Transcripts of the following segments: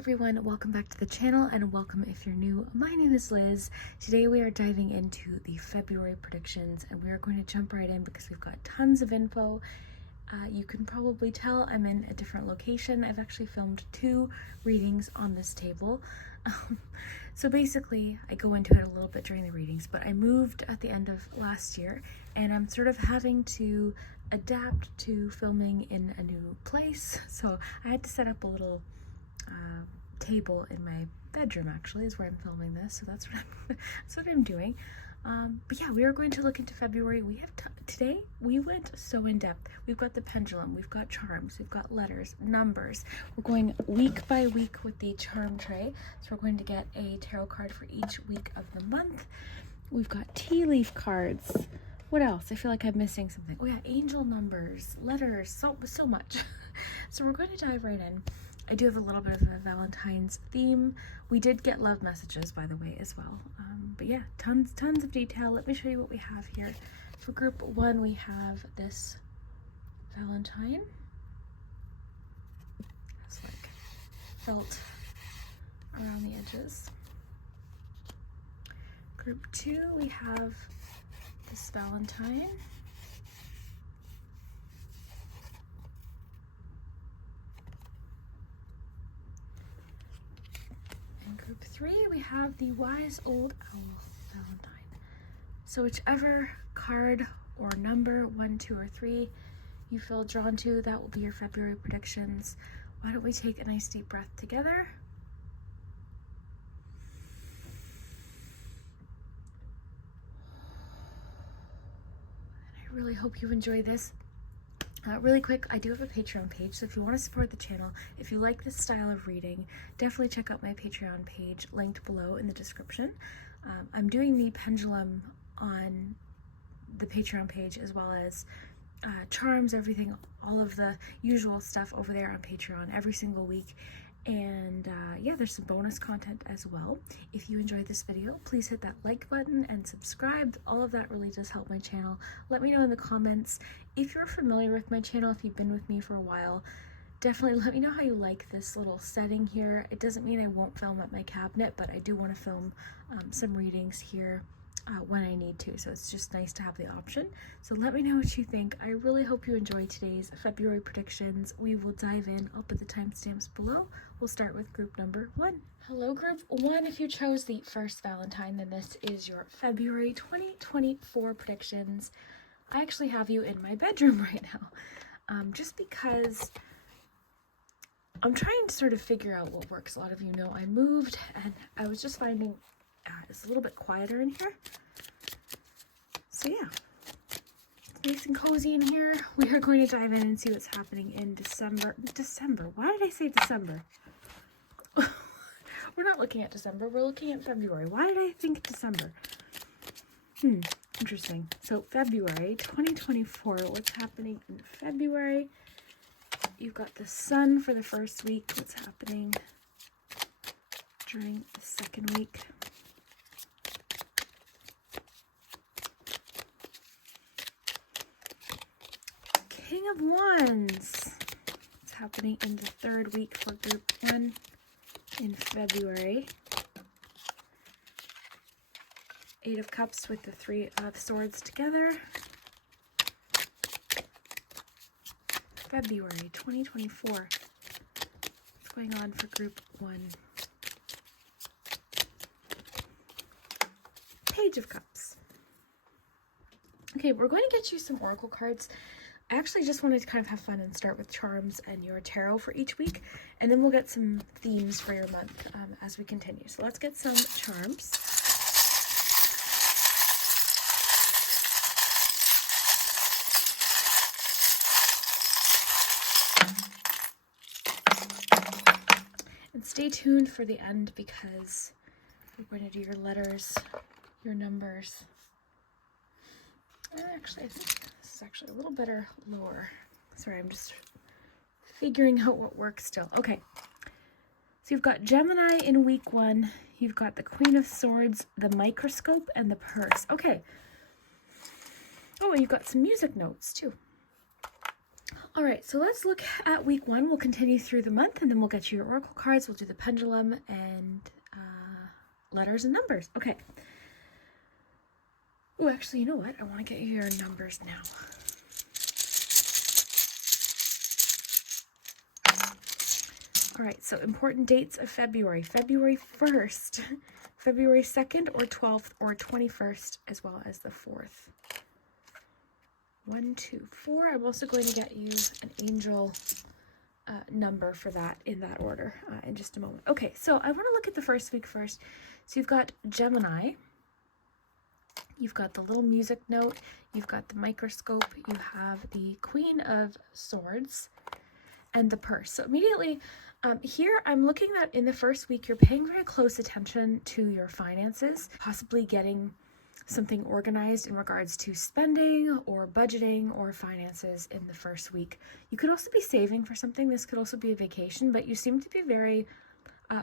everyone, welcome back to the channel and welcome if you're new. My name is Liz. Today we are diving into the February predictions and we are going to jump right in because we've got tons of info. You can probably tell I'm in a different location. I've actually filmed 2 readings on this table. So basically I go into it a little bit during the readings, but I moved at the end of last year and I'm sort of having to adapt to filming in a new place. So I had to set up a little table in my bedroom, actually is where I'm filming this, so that's what I'm doing. But yeah, we are going to look into February. We have today we went so in depth. We've got the pendulum, we've got charms, we've got letters, numbers. We're going week by week with the charm tray, so we're going to get a tarot card for each week of the month. We've got tea leaf cards. What else? I feel like I'm missing something. Oh yeah, angel numbers, letters, so much. So we're going to dive right in. I do have a little bit of a Valentine's theme. We did get love messages, by the way, as well. But yeah, tons of detail. Let me show you what we have here. For group 1, we have this Valentine. It's like felt around the edges. Group 2, we have this Valentine. Group 3, we have the Wise Old Owl Valentine. So whichever card or number, 1, 2, or 3, you feel drawn to, that will be your February predictions. Why don't we take a nice deep breath together? And I really hope you enjoy this. Really quick, I do have a Patreon page, so if you want to support the channel, if you like this style of reading, definitely check out my Patreon page, linked below in the description. I'm doing the pendulum on the Patreon page, as well as charms, everything, all of the usual stuff over there on Patreon every single week. And yeah, there's some bonus content as well. If you enjoyed this video, please hit that like button and subscribe. All of that really does help my channel. Let me know in the comments if you're familiar with my channel, if you've been with me for a while. Definitely let me know how you like this little setting here. It doesn't mean I won't film at my cabinet, but I do want to film some readings here when I need to, so it's just nice to have the option. So let me know what you think. I really hope you enjoy today's February predictions. We will dive in. I'll put the timestamps below. We'll start with group number 1. Hello group 1. If you chose the first Valentine, then this is your February 2024 predictions. I actually have you in my bedroom right now, just because I'm trying to sort of figure out what works. A lot of you know I moved and I was just finding it's a little bit quieter in here. So yeah, it's nice and cozy in here. We are going to dive in and see what's happening in December. Why did I say December? We're not looking at December, we're looking at February. Why did I think December? Interesting. So February 2024, what's happening in February? You've got the sun for the first week. What's happening during the second week? King of Wands. What's happening in the third week for group 1 in February? 8 of Cups with the 3 of Swords together. February 2024. What's going on for group 1? Page of Cups. Okay, we're going to get you some oracle cards. I actually just wanted to kind of have fun and start with charms and your tarot for each week, and then we'll get some themes for your month as we continue. So let's get some charms. And stay tuned for the end because we're going to do your letters, your numbers. Actually, I think this is actually a little better lower. Sorry, I'm just figuring out what works still. Okay, so you've got Gemini in week 1. You've got the Queen of Swords, the Microscope, and the Purse. Okay. Oh, and you've got some music notes too. All right, so let's look at week 1. We'll continue through the month, and then we'll get you your oracle cards. We'll do the pendulum and letters and numbers. Okay. Oh, actually, you know what? I want to get you your numbers now. All right, so important dates of February. February 1st, February 2nd or 12th or 21st, as well as the 4th. 1, 2, 4. I'm also going to get you an angel number for that in that order in just a moment. Okay, so I want to look at the first week first. So you've got Gemini. You've got the little music note. You've got the microscope. You have the Queen of Swords and the purse. So immediately here I'm looking at in the first week, you're paying very close attention to your finances, possibly getting something organized in regards to spending or budgeting or finances in the first week. You could also be saving for something. This could also be a vacation, but you seem to be very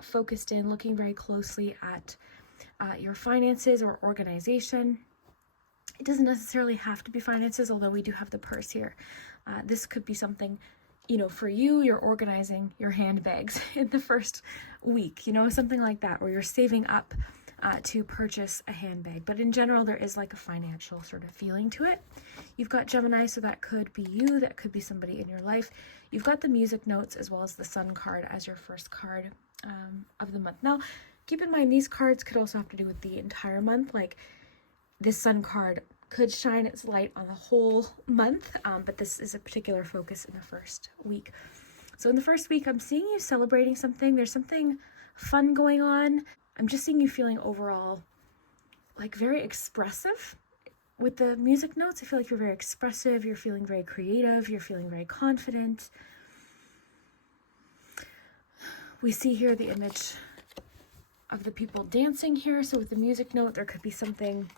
focused in, looking very closely at your finances or organization. It doesn't necessarily have to be finances, although we do have the purse here. This could be something, you know, for you, you're organizing your handbags in the first week, you know, something like that, or you're saving up to purchase a handbag. But in general, there is like a financial sort of feeling to it. You've got Gemini, so that could be you, that could be somebody in your life. You've got the music notes as well as the sun card as your first card of the month. Now, keep in mind, these cards could also have to do with the entire month. Like this sun card could shine its light on the whole month, but this is a particular focus in the first week. So in the first week, I'm seeing you celebrating something. There's something fun going on. I'm just seeing you feeling overall like very expressive with the music notes. I feel like you're very expressive. You're feeling very creative. You're feeling very confident. We see here the image of the people dancing here. So with the music note, there could be something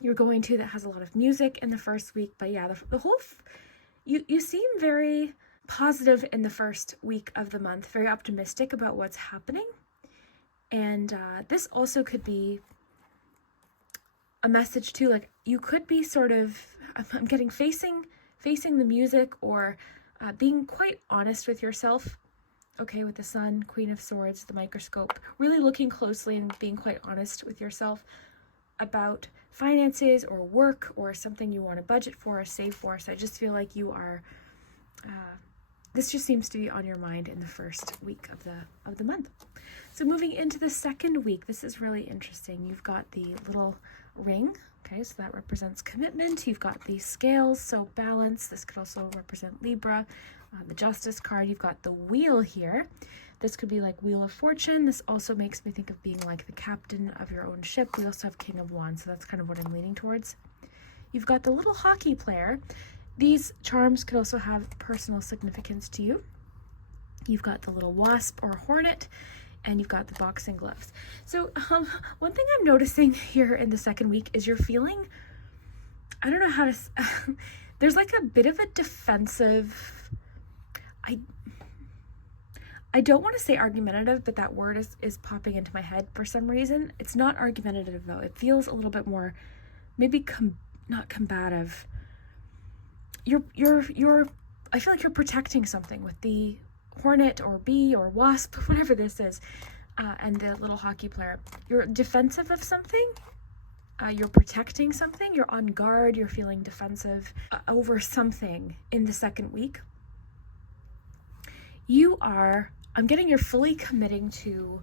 you're going to that has a lot of music in the first week. But yeah, the whole, you seem very positive in the first week of the month, very optimistic about what's happening. And this also could be a message too, like you could be sort of, I'm getting facing the music, or being quite honest with yourself. Okay, with the sun, Queen of Swords, the microscope, really looking closely and being quite honest with yourself about finances or work or something you want to budget for or save for. So I just feel like you are, this just seems to be on your mind in the first week of the month. So moving into the second week, this is really interesting. You've got the little ring. Okay, so that represents commitment. You've got the scales, so balance. This could also represent Libra. The Justice card, you've got the wheel here. This could be like Wheel of Fortune. This also makes me think of being like the captain of your own ship. We also have King of Wands, so that's kind of what I'm leaning towards. You've got the little hockey player. These charms could also have personal significance to you. You've got the little wasp or hornet, and you've got the boxing gloves. So one thing I'm noticing here in the second week is you're feeling, I don't know how to, there's like a bit of a defensive, I don't want to say argumentative, but that word is popping into my head for some reason. It's not argumentative though. It feels a little bit more, maybe not combative. I feel like you're protecting something with the hornet or bee or wasp, whatever this is, and the little hockey player. You're defensive of something. You're protecting something. You're on guard. You're feeling defensive over something in the second week. I'm getting you're fully committing to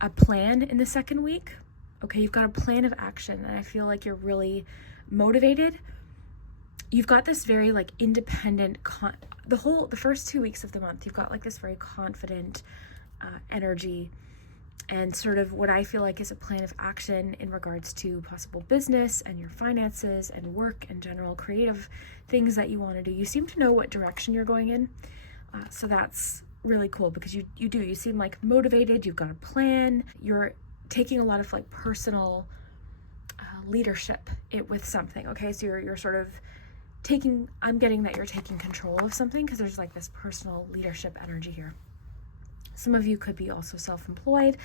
a plan in the second week. Okay, you've got a plan of action, and I feel like you're really motivated. You've got this very like independent, the first 2 weeks of the month, you've got like this very confident energy and sort of what I feel like is a plan of action in regards to possible business and your finances and work and general creative things that you want to do. You seem to know what direction you're going in. So that's really cool because you seem like motivated. You've got a plan. You're taking a lot of like personal leadership with something. Okay, so you're sort of I'm getting that you're taking control of something because there's like this personal leadership energy here. Some of you could be also self-employed.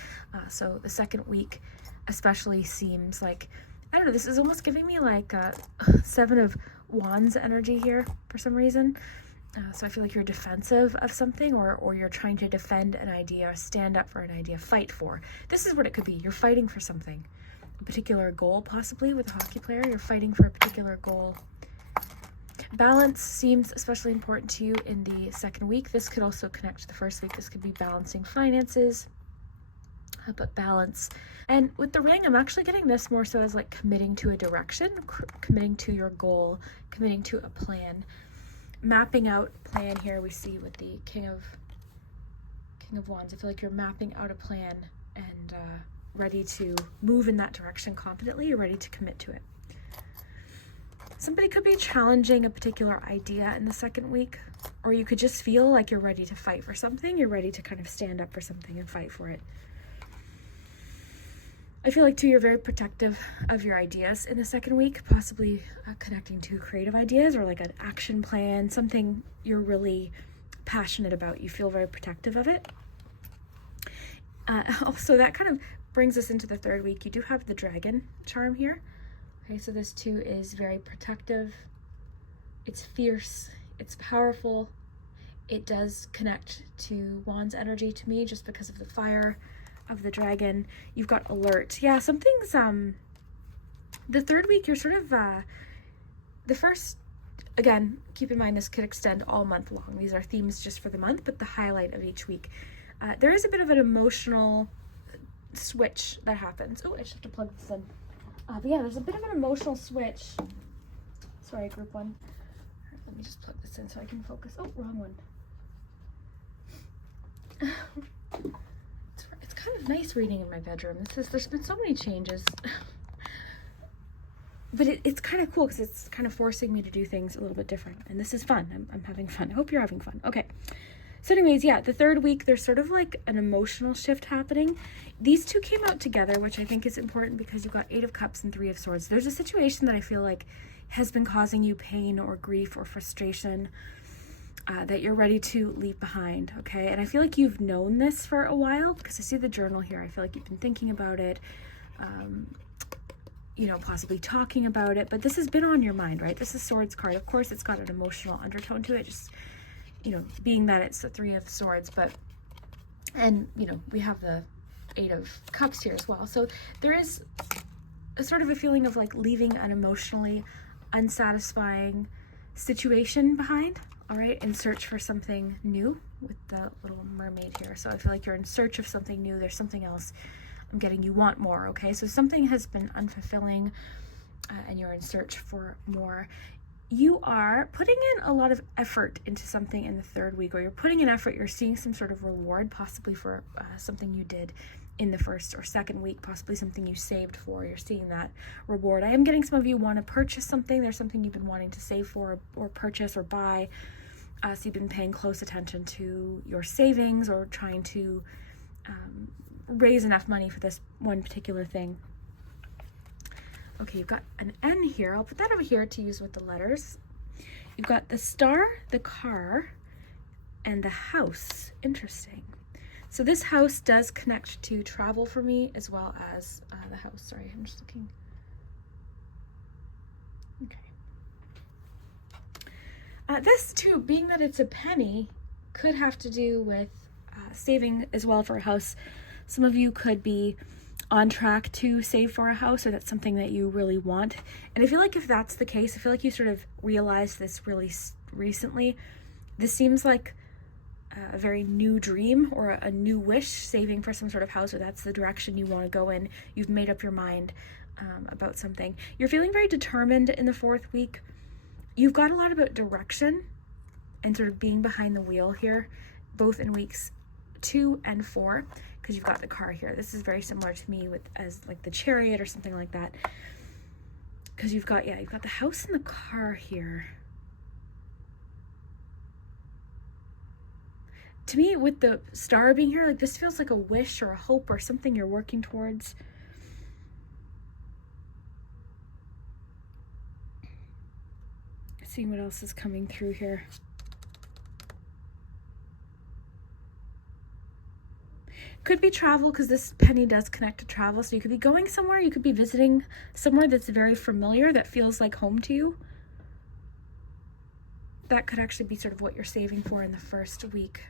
So the second week especially seems like, I don't know, this is almost giving me like a 7 of Wands energy here for some reason. So I feel like you're defensive of something, or you're trying to defend an idea, stand up for an idea, fight for. This is what it could be. You're fighting for something, a particular goal, possibly with a hockey player. You're fighting for a particular goal. Balance seems especially important to you in the second week. This could also connect to the first week. This could be balancing finances, but balance. And with the ring, I'm actually getting this more so as like committing to a direction, committing to your goal, committing to a plan. Mapping out plan here we see with the King of Wands. I feel like you're mapping out a plan and ready to move in that direction confidently. You're ready to commit to it. Somebody could be challenging a particular idea in the second week, or you could just feel like you're ready to fight for something. You're ready to kind of stand up for something and fight for it. I feel like, too, you're very protective of your ideas in the second week, possibly connecting to creative ideas or like an action plan, something you're really passionate about. You feel very protective of it. Also, that kind of brings us into the third week. You do have the dragon charm here. Okay, so this too is very protective. It's fierce. It's powerful. It does connect to Wands energy to me just because of the fire of the dragon. You've got alert. Yeah, something's the third week you're sort of the first, again, keep in mind this could extend all month long. These are themes just for the month, but the highlight of each week. There is a bit of an emotional switch that happens. Oh, I just have to plug this in. But yeah, there's a bit of an emotional switch. Sorry, group one. Let me just plug this in so I can focus. Oh, wrong one. It's kind of nice reading in my bedroom. There's been so many changes. But it's kind of cool because it's kind of forcing me to do things a little bit different. And this is fun. I'm having fun. I hope you're having fun. Okay. So anyways, yeah, the third week, there's sort of like an emotional shift happening. These two came out together, which I think is important because you've got 8 of Cups and 3 of Swords. There's a situation that I feel like has been causing you pain or grief or frustration that you're ready to leave behind, okay? And I feel like you've known this for a while because I see the journal here. I feel like you've been thinking about it, you know, possibly talking about it, but this has been on your mind, right? This is Swords card. Of course, it's got an emotional undertone to it, just, you know, being that it's the 3 of Swords, but, and, you know, we have the 8 of Cups here as well. So there is a sort of a feeling of like leaving an emotionally unsatisfying situation behind, all right, in search for something new with the little mermaid here. So I feel like you're in search of something new. There's something else I'm getting. You want more, okay? So something has been unfulfilling and you're in search for more. You are putting in a lot of effort into something in the third week, or you're putting in effort, you're seeing some sort of reward, possibly for something you did in the first or second week, possibly something you saved for. You're seeing that reward. I am getting some of you want to purchase something. There's something you've been wanting to save for or purchase or buy. So you've been paying close attention to your savings or trying to raise enough money for this one particular thing. Okay, you've got an N here. I'll put that over here to use with the letters. You've got the star, the car, and the house. Interesting. So this house does connect to travel for me as well as the house. Sorry, I'm just looking. Okay. This too, being that it's a penny, could have to do with saving as well for a house. Some of you could be on track to save for a house, or that's something that you really want. And I feel like if that's the case, I feel like you sort of realized this really recently. This seems like a very new dream or a new wish, saving for some sort of house, or that's the direction you want to go in. You've made up your mind about something. You're feeling very determined in the fourth week. You've got a lot about direction and sort of being behind the wheel here, both in weeks 2 and 4, because you've got the car here. This is very similar to me with as like the Chariot or something like that, because you've got the house and the car here. To me, with the star being here, like this feels like a wish or a hope or something you're working towards. Seeing what else is coming through here. Could be travel, because this penny does connect to travel. So you could be going somewhere. You could be visiting somewhere that's very familiar, that feels like home to you. that could actually be sort of what you're saving for in the first week.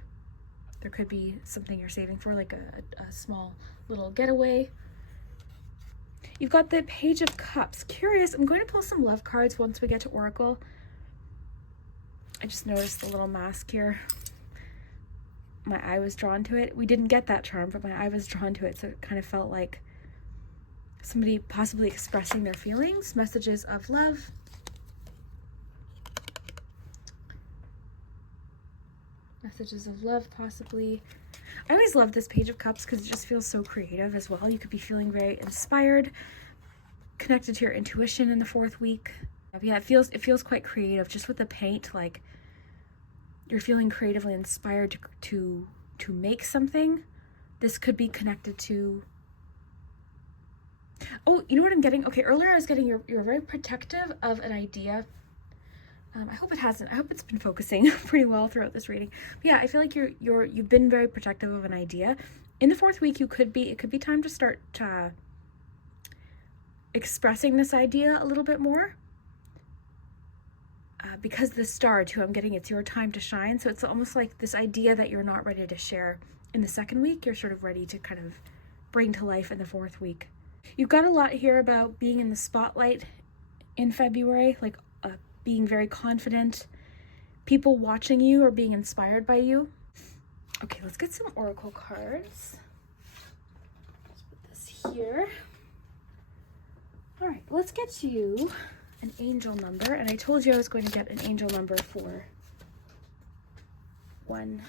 There could be something you're saving for, like a small little getaway. You've got the Page of Cups. Curious, I'm going to pull some love cards once we get to Oracle. I just noticed the little mask here. My eye was drawn to it. We didn't get that charm, but my eye was drawn to it, so it kind of felt like somebody possibly expressing their feelings, messages of love. Messages of love, possibly. I always love this Page of Cups because it just feels so creative as well. You could be feeling very inspired, connected to your intuition in the 4th week. Yeah, it feels quite creative just with the paint. Like you're feeling creatively inspired to make something. This could be connected to. Oh, you know what I'm getting? Okay, earlier I was getting you're very protective of an idea. I hope it hasn't. I hope it's been focusing pretty well throughout this reading. But yeah, I feel like you've been very protective of an idea. In the 4th week, it could be time to start expressing this idea a little bit more. Because the star too, I'm getting it's your time to shine. So it's almost like this idea that you're not ready to share in the 2nd week, you're sort of ready to kind of bring to life in the 4th week. You've got a lot here about being in the spotlight in February, like being very confident, people watching you or being inspired by you. Okay, let's get some oracle cards. Let's put this here. All right, let's get you an angel number. And I told you I was going to get an angel number for 1,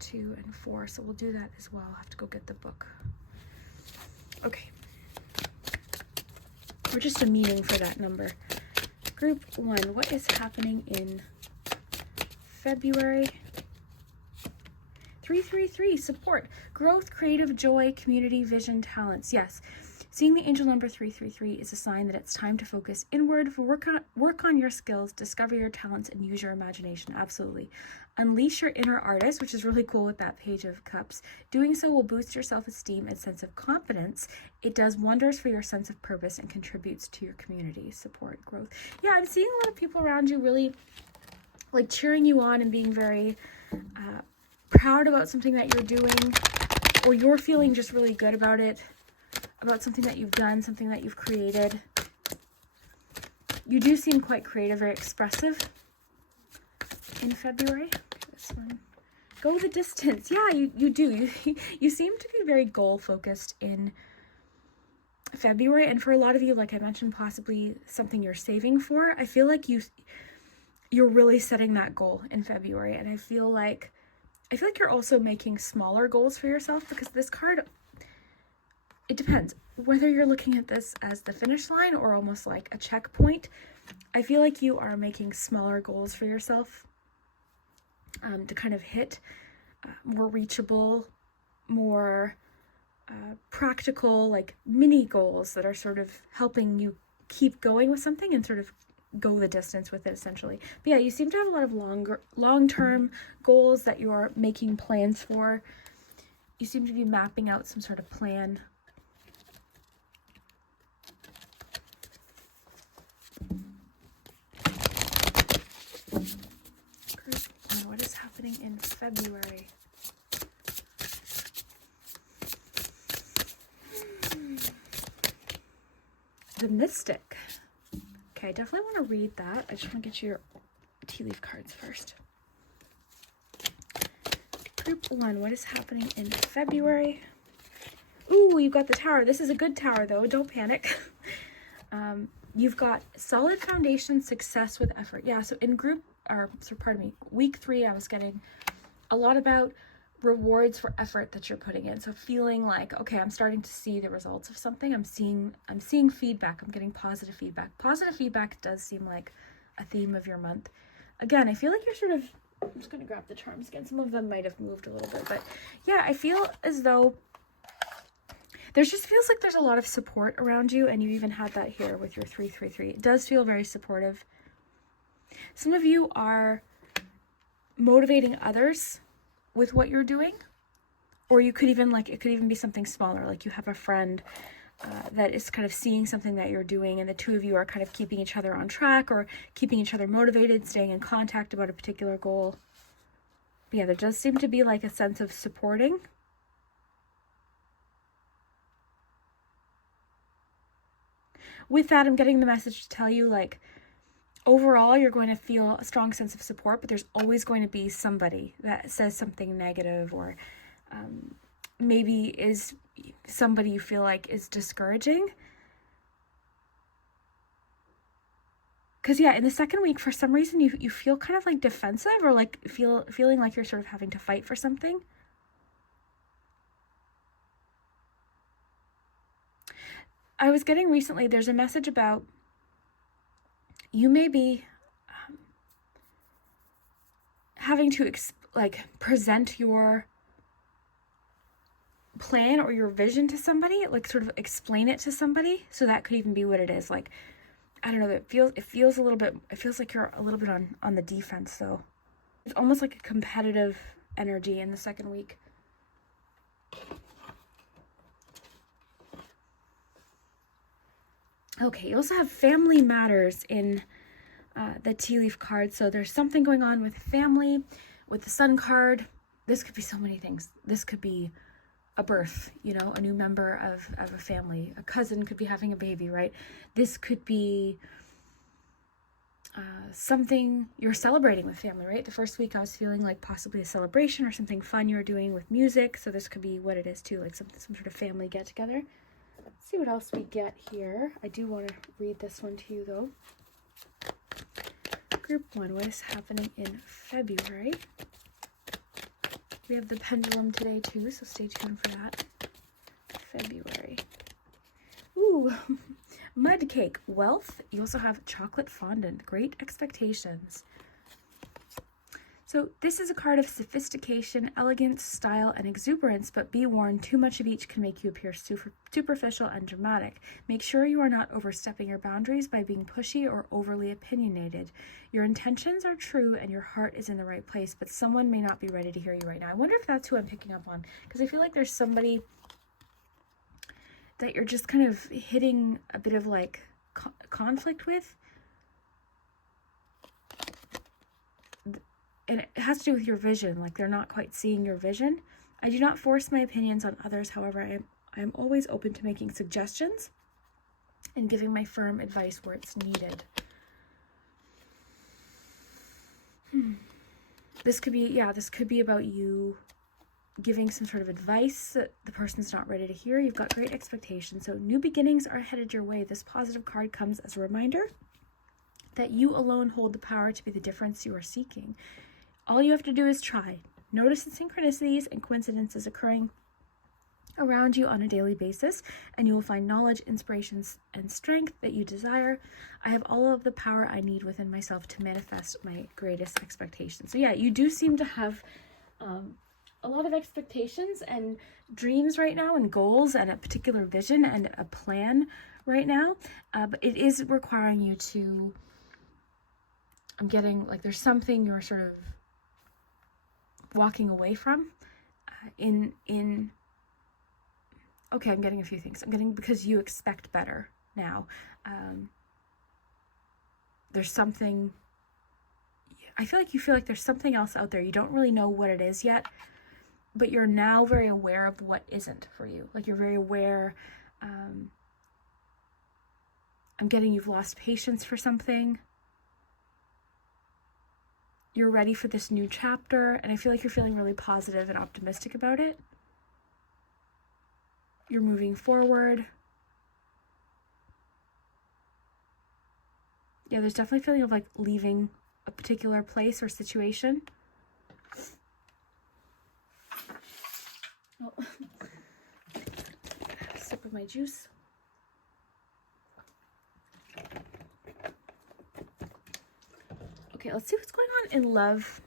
2, and 4. So we'll do that as well. I'll have to go get the book. Okay. Or just a meaning for that number. Group 1, what is happening in February? 333, support, growth, creative joy, community, vision, talents. Yes, seeing the angel number 333 is a sign that it's time to focus inward, work on your skills, discover your talents, and use your imagination. Absolutely. Unleash your inner artist, which is really cool with that Page of Cups. Doing so will boost your self-esteem and sense of confidence. It does wonders for your sense of purpose and contributes to your community, support, growth. Yeah, I'm seeing a lot of people around you really like cheering you on and being very proud about something that you're doing, or you're feeling just really good about it, about something that you've done, something that you've created. You do seem quite creative, very expressive in February. This one. Go the distance. Yeah, you do. You seem to be very goal focused in February, and for a lot of you, like I mentioned, possibly something you're saving for. I feel like you're really setting that goal in February, and I feel like you're also making smaller goals for yourself, because this card, it depends whether you're looking at this as the finish line or almost like a checkpoint. I feel like you are making smaller goals for yourself to kind of hit more reachable, more practical, like mini goals that are sort of helping you keep going with something and sort of go the distance with it, essentially. But yeah, you seem to have a lot of long-term goals that you are making plans for. You seem to be mapping out some sort of plan. Group 1, what is happening in February? The Mystic. Okay, I definitely want to read that. I just want to get you your tea leaf cards first. Group 1, what is happening in February? Ooh, you've got the Tower. This is a good Tower, though. Don't panic. You've got solid foundation, success with effort. Yeah, so in week 3, I was getting a lot about rewards for effort that you're putting in. So feeling like, okay, I'm starting to see the results of something. I'm seeing feedback. I'm getting positive feedback. Positive feedback does seem like a theme of your month. Again, I feel like you're sort of, I'm just going to grab the charms again. Some of them might have moved a little bit, but yeah, I feel as though just feels like there's a lot of support around you, and you even had that here with your 333. It does feel very supportive. Some of you are motivating others with what you're doing, or you could even it could even be something smaller, like you have a friend that is kind of seeing something that you're doing, and the two of you are kind of keeping each other on track or keeping each other motivated, staying in contact about a particular goal. But yeah, there does seem to be like a sense of supporting. With that, I'm getting the message to tell you, like, overall, you're going to feel a strong sense of support, but there's always going to be somebody that says something negative, or maybe is somebody you feel like is discouraging. Because yeah, in the second week, for some reason, you feel kind of like defensive, or like feeling like you're sort of having to fight for something. I was getting recently, there's a message about you may be having to present your plan or your vision to somebody, like sort of explain it to somebody. So that could even be what it is. Like, I don't know, it feels a little bit, it feels like you're a little bit on the defense, though. It's almost like a competitive energy in the second week. Okay, you also have family matters in the tea leaf card. So there's something going on with family, with the sun card. This could be so many things. This could be a birth, you know, a new member of a family. A cousin could be having a baby, right? This could be something you're celebrating with family, right? The first week I was feeling like possibly a celebration or something fun you're doing with music. So this could be what it is too, like some sort of family get together. Let's see what else we get here. I do want to read this one to you though. Group 1, what is happening in February? We have the pendulum today too, so stay tuned for that. February. Ooh, mud cake, wealth. You also have chocolate fondant, great expectations. So this is a card of sophistication, elegance, style, and exuberance, but be warned, too much of each can make you appear superficial and dramatic. Make sure you are not overstepping your boundaries by being pushy or overly opinionated. Your intentions are true and your heart is in the right place, but someone may not be ready to hear you right now. I wonder if that's who I'm picking up on, because I feel like there's somebody that you're just kind of hitting a bit of like conflict with. And it has to do with your vision, like they're not quite seeing your vision. I do not force my opinions on others. However, I am always open to making suggestions and giving my firm advice where it's needed. This could be about you giving some sort of advice that the person's not ready to hear. You've got great expectations. So new beginnings are headed your way. This positive card comes as a reminder that you alone hold the power to be the difference you are seeking. All you have to do is try. Notice the synchronicities and coincidences occurring around you on a daily basis, and you will find knowledge, inspirations, and strength that you desire. I have all of the power I need within myself to manifest my greatest expectations. So yeah, you do seem to have a lot of expectations and dreams right now, and goals, and a particular vision and a plan right now, but it is requiring you to, I'm getting like there's something you're sort of walking away from okay, I'm getting a few things. I'm getting, because you expect better now. There's something, I feel like there's something else out there. You don't really know what it is yet, but you're now very aware of what isn't for you. Like you're very aware. I'm getting you've lost patience for something. You're ready for this new chapter, and I feel like you're feeling really positive and optimistic about it. You're moving forward. Yeah, there's definitely a feeling of like leaving a particular place or situation. Oh. A sip of my juice. Okay, let's see what's going on in love.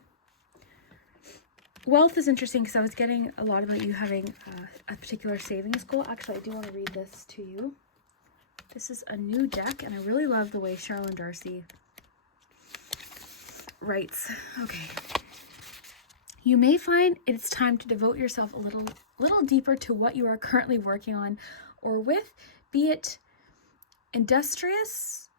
Wealth is interesting because I was getting a lot about you having a particular savings goal. Actually, I do want to read this to you. This is a new deck, and I really love the way Charlene Darcy writes. Okay. You may find it's time to devote yourself a little deeper to what you are currently working on or with. be it industrious,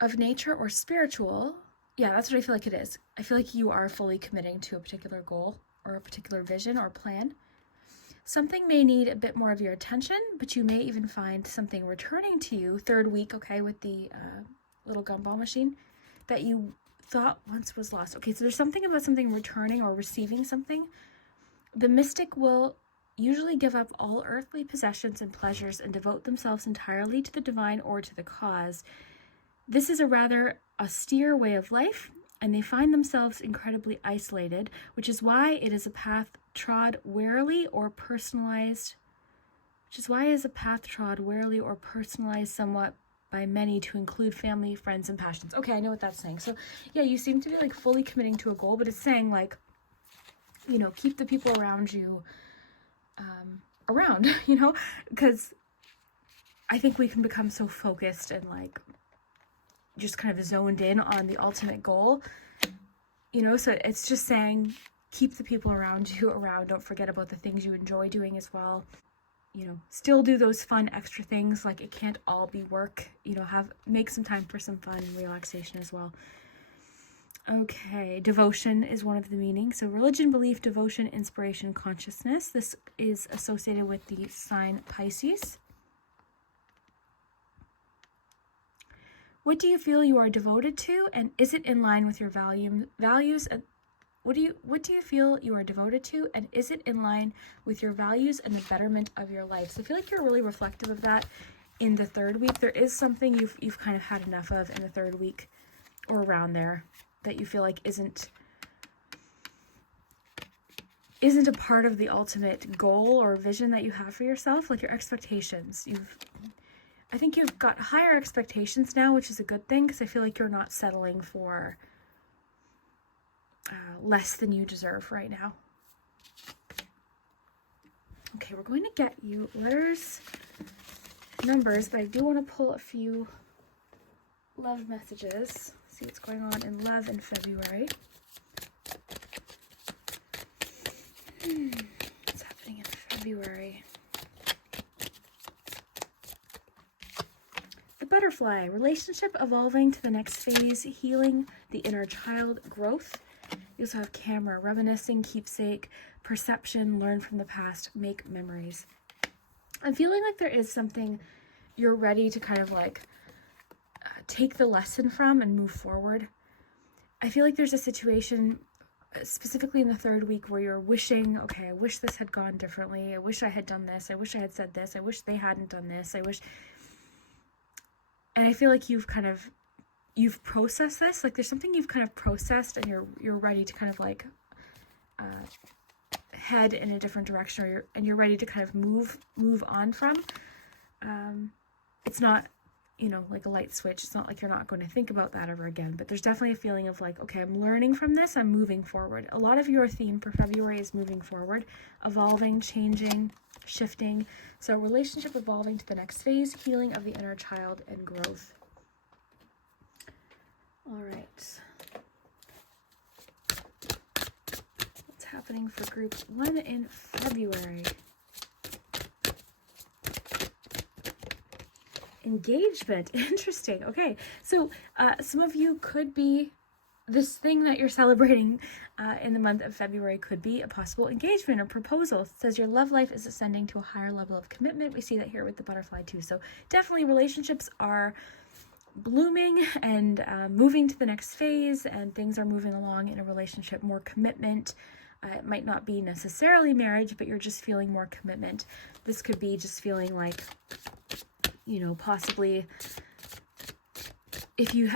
of nature, or spiritual. Yeah, that's what I feel like it is. I feel like you are fully committing to a particular goal or a particular vision or plan. Something may need a bit more of your attention, but you may even find something returning to you third week, okay, with the little gumball machine that you thought once was lost. Okay, so there's something about something returning or receiving something. The mystic will usually give up all earthly possessions and pleasures and devote themselves entirely to the divine or to the cause. This is a rather austere way of life, and they find themselves incredibly isolated, which is why it is a path trod warily or personalized, somewhat by many to include family, friends, and passions. Okay, I know what that's saying. So yeah, you seem to be like fully committing to a goal, but it's saying like, you know, keep the people around you around, you know, because I think we can become so focused and like just kind of zoned in on the ultimate goal, you know, so it's just saying keep the people around you around. Don't forget about the things you enjoy doing as well. You know, still do those fun extra things. Like it can't all be work, you know, make some time for some fun and relaxation as well. Okay, devotion is one of the meanings. So religion, belief, devotion, inspiration, consciousness. This is associated with the sign Pisces. What do you feel you are devoted to, and is it in line with your values? What do you feel you are devoted to, and is it in line with your values and the betterment of your life? So I feel like you're really reflective of that in the third week. There is something you've kind of had enough of in the third week or around there that you feel like isn't a part of the ultimate goal or vision that you have for yourself, like your expectations. I think you've got higher expectations now, which is a good thing, because I feel like you're not settling for less than you deserve right now. Okay, we're going to get you letters, numbers, but I do want to pull a few love messages. See what's going on in love in February. What's happening in February? The butterfly, relationship evolving to the next phase, healing the inner child, growth. You also have camera, reminiscing, keepsake, perception, learn from the past, make memories. I'm feeling like there is something you're ready to kind of like take the lesson from and move forward. I feel like there's a situation specifically in the third week where you're wishing, okay, I wish this had gone differently. I wish I had done this. I wish I had said this. I wish they hadn't done this. And I feel like you've processed this. Like there's something you've kind of processed, and you're ready to kind of like head in a different direction, or you're ready to kind of move on from. It's not, you know, like a light switch. It's not like you're not going to think about that ever again, but there's definitely a feeling of like, okay, I'm learning from this, I'm moving forward. A lot of your theme for February is moving forward, evolving, changing, shifting. So relationship evolving to the next phase, healing of the inner child, and growth. All right. What's happening for group 1 in February? Engagement. Interesting. Okay. So some of you could be, this thing that you're celebrating in the month of February could be a possible engagement or proposal. It says your love life is ascending to a higher level of commitment. We see that here with the butterfly too. So definitely relationships are blooming and moving to the next phase, and things are moving along in a relationship, more commitment. It might not be necessarily marriage, but you're just feeling more commitment. This could be just feeling like, you know, possibly if you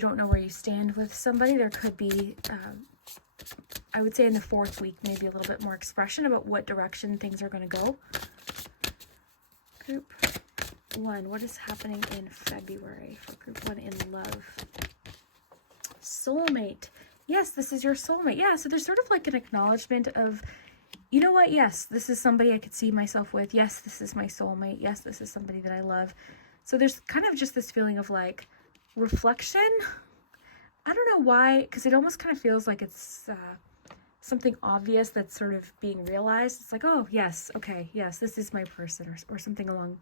don't know where you stand with somebody, there could be, I would say in the fourth week, maybe a little bit more expression about what direction things are going to go. Group 1, what is happening in February for group 1 in love? Soulmate. Yes, this is your soulmate. Yeah, so there's sort of like an acknowledgement of, you know what? Yes, this is somebody I could see myself with. Yes, this is my soulmate. Yes, this is somebody that I love. So there's kind of just this feeling of like reflection. I don't know why, because it almost kind of feels like it's something obvious that's sort of being realized. It's like, oh, yes, okay, yes, this is my person, or something along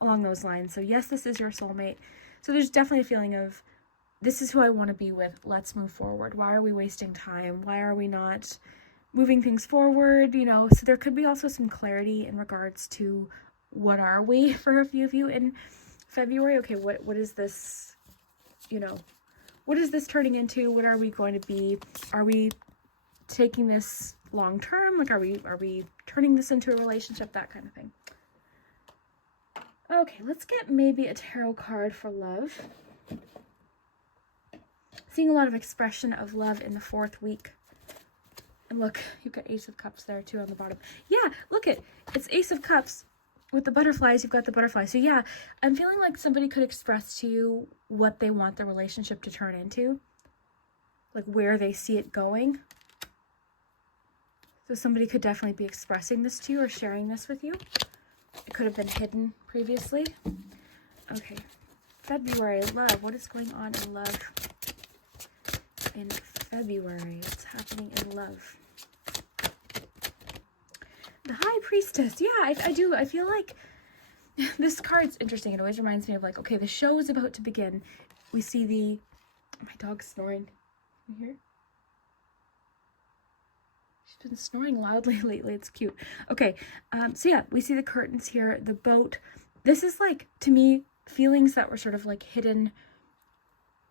along those lines. So yes, this is your soulmate. So there's definitely a feeling of, this is who I want to be with. Let's move forward. Why are we wasting time? Why are we not moving things forward? You know, so there could be also some clarity in regards to what are we for a few of you in February. Okay, what is this, you know, what is this turning into? What are we going to be? Are we taking this long term? Like, are we turning this into a relationship? That kind of thing. Okay, let's get maybe a tarot card for love. Seeing a lot of expression of love in the 4th week. And look, you've got Ace of Cups there too on the bottom. Yeah, look it's Ace of Cups. With the butterflies, you've got the butterflies. So yeah, I'm feeling like somebody could express to you what they want the relationship to turn into. Like where they see it going. So somebody could definitely be expressing this to you or sharing this with you. It could have been hidden previously. Okay. February, love. What is going on in love? In February, what's happening in love? The High Priestess. Yeah, I do. I feel like this card's interesting. It always reminds me of like, okay, the show is about to begin. We see the... My dog's snoring. You hear? She's been snoring loudly lately. It's cute. Okay, so yeah, we see the curtains here, the boat. This is like, to me, feelings that were sort of like hidden,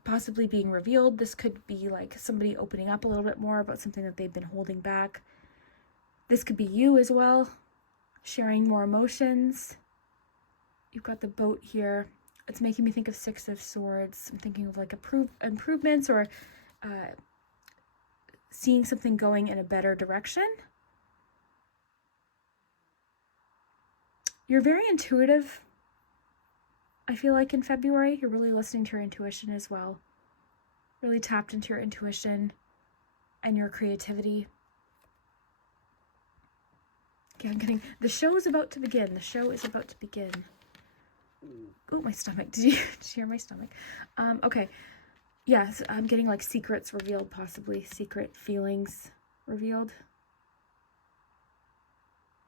possibly being revealed. This could be like somebody opening up a little bit more about something that they've been holding back. This could be you as well, sharing more emotions. You've got the boat here. It's making me think of 6 of Swords. I'm thinking of like improvements or seeing something going in a better direction. You're very intuitive. I feel like in February, you're really listening to your intuition as well. Really tapped into your intuition and your creativity. Okay, I'm getting, the show is about to begin. The show is about to begin. Oh, my stomach. Did you hear my stomach? Okay. Yes, I'm getting like secrets revealed, possibly. Secret feelings revealed.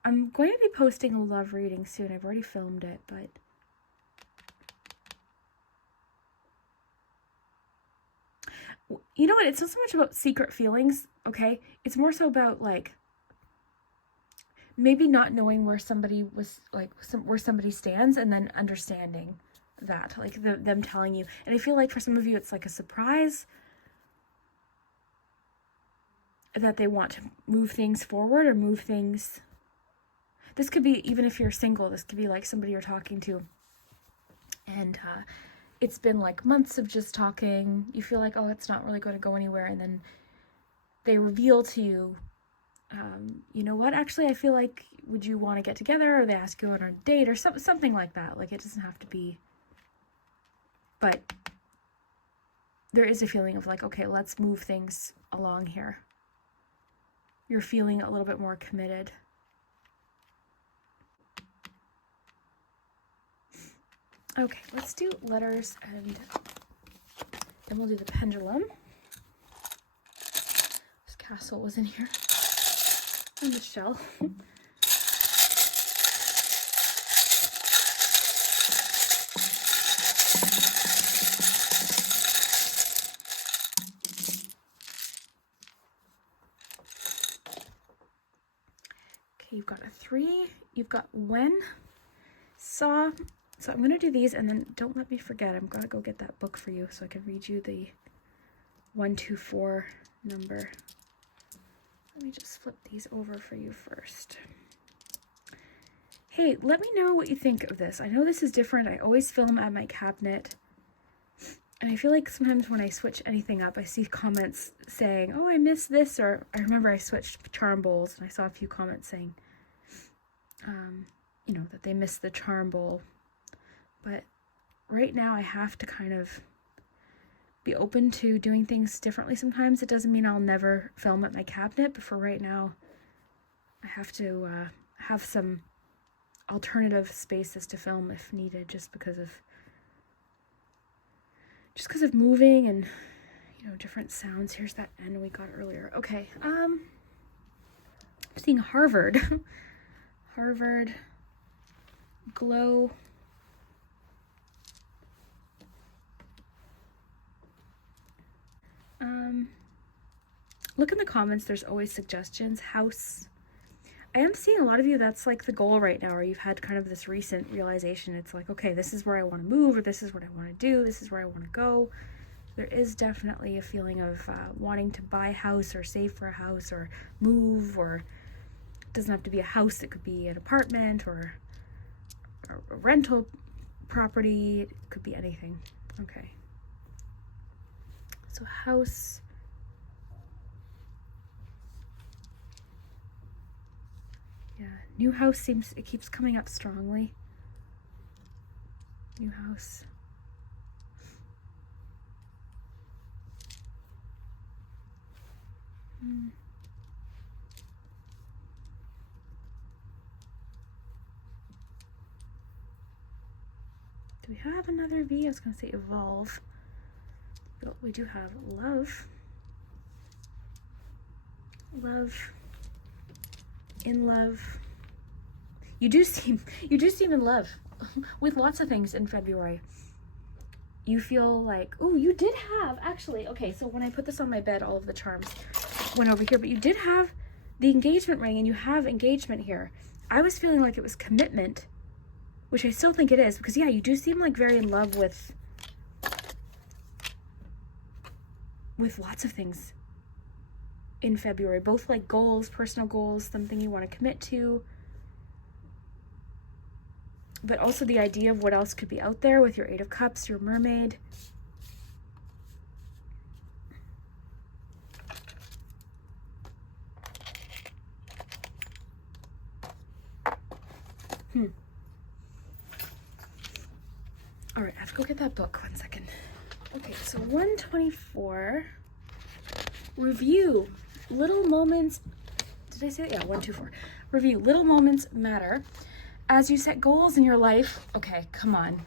I'm going to be posting a love reading soon. I've already filmed it, but... You know what? It's not so much about secret feelings, okay? It's more so about, like, maybe not knowing where somebody was, like, where somebody stands, and then understanding that, like, them telling you. And I feel like for some of you, it's like a surprise that they want to move things forward or move things. This could be, even if you're single, this could be like somebody you're talking to, and it's been like months of just talking. You feel like, oh, it's not really going to go anywhere. And then they reveal to you, you know what, actually, I feel like, would you want to get together? Or they ask you on a date or something like that. Like, it doesn't have to be, but there is a feeling of like, okay, let's move things along here. You're feeling a little bit more committed. Okay, let's do letters, and then we'll do the pendulum. This castle was in here. And the shell. Okay, you've got a 3. You've got when, saw. So I'm going to do these, and then don't let me forget. I'm going to go get that book for you so I can read you the 124 number. Let me just flip these over for you first. Hey, let me know what you think of this. I know this is different. I always film at my cabinet. And I feel like sometimes when I switch anything up, I see comments saying, oh, I missed this. Or I remember I switched charm bowls, and I saw a few comments saying, you know, that they missed the charm bowl. But right now I have to kind of be open to doing things differently sometimes. It doesn't mean I'll never film at my cabinet, but for right now, I have to have some alternative spaces to film if needed, just because of moving and, you know, different sounds. Here's that N we got earlier. Okay, I'm seeing Harvard. Harvard, glow. Look in the comments. There's always suggestions. House. I am seeing a lot of you, that's like the goal right now, or you've had kind of this recent realization. It's like, okay, this is where I want to move, or this is what I want to do, this is where I want to go. There is definitely a feeling of wanting to buy a house or save for a house or move, or it doesn't have to be a house. It could be an apartment or a rental property. It could be anything. Okay. So house. Yeah, new house it keeps coming up strongly. New house. Do we have another V? I was going to say evolve. But we do have love. Love. In love. You do seem in love with lots of things in February. You feel like, oh, you did have, actually, okay, so when I put this on my bed, all of the charms went over here, but you did have the engagement ring, and you have engagement here. I was feeling like it was commitment, which I still think it is, because yeah, you do seem like very in love with lots of things in February, both like goals, personal goals, something you want to commit to, but also the idea of what else could be out there with your Eight of Cups, your mermaid. All right, I have to go get that book. 1 second. Okay, so 124. Review. Little moments. Did I say that? Yeah, 124. Review. Little moments matter. As you set goals in your life, okay, come on.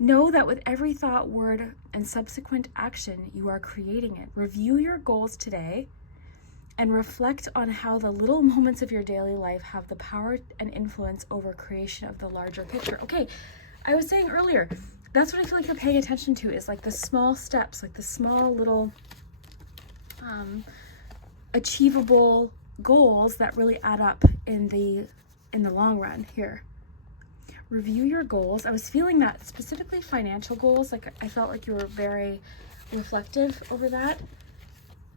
Know that with every thought, word, and subsequent action, you are creating it. Review your goals today and reflect on how the little moments of your daily life have the power and influence over creation of the larger picture. Okay, I was saying earlier, that's what I feel like you're paying attention to, is like the small steps, like the small little achievable goals that really add up in the long run here. Review your goals. I was feeling that, specifically financial goals. Like I felt like you were very reflective over that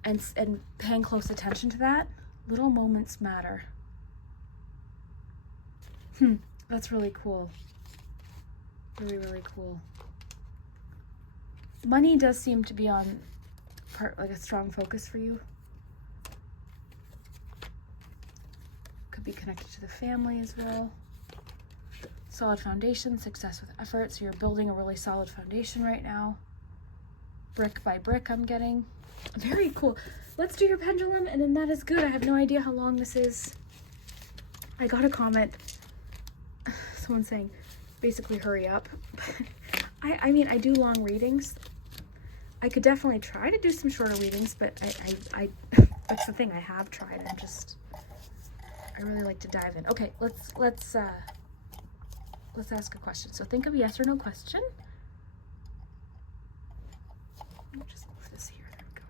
and paying close attention to that. Little moments matter. That's really cool. Really, really cool. Money does seem to be on like a strong focus for you. Could be connected to the family as well. Solid foundation, success with effort. So you're building a really solid foundation right now. Brick by brick, I'm getting. Very cool. Let's do your pendulum, and then that is good. I have no idea how long this is. I got a comment. Someone saying, basically, hurry up. I mean, I do long readings. I could definitely try to do some shorter readings, but I that's the thing. I have tried. I really like to dive in. Okay, let's ask a question. So think of a yes or no question. Let me just move this here. There we go.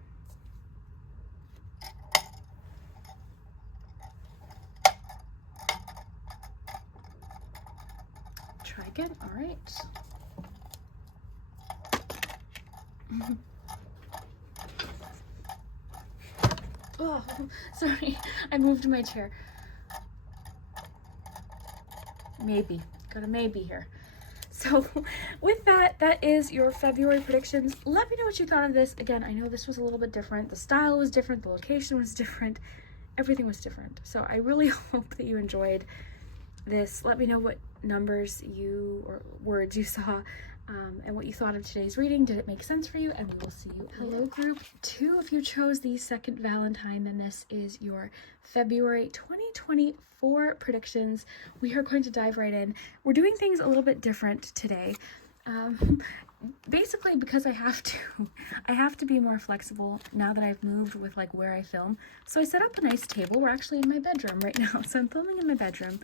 Try again. All right. Oh, sorry. I moved my chair. Maybe. Got a maybe here. So with that is your February predictions. Let me know what you thought of this. Again, I know this was a little bit different. The style was different. The location was different. Everything was different. So I really hope that you enjoyed this. Let me know what numbers or words you saw and what you thought of today's reading. Did it make sense for you? And we will see you. Hello, group 2. If you chose the second Valentine, then this is your February 2024 predictions. We are going to dive right in. We're doing things a little bit different today. Basically because I have to be more flexible now that I've moved with like where I film. So I set up a nice table. We're actually in my bedroom right now. So I'm filming in my bedroom.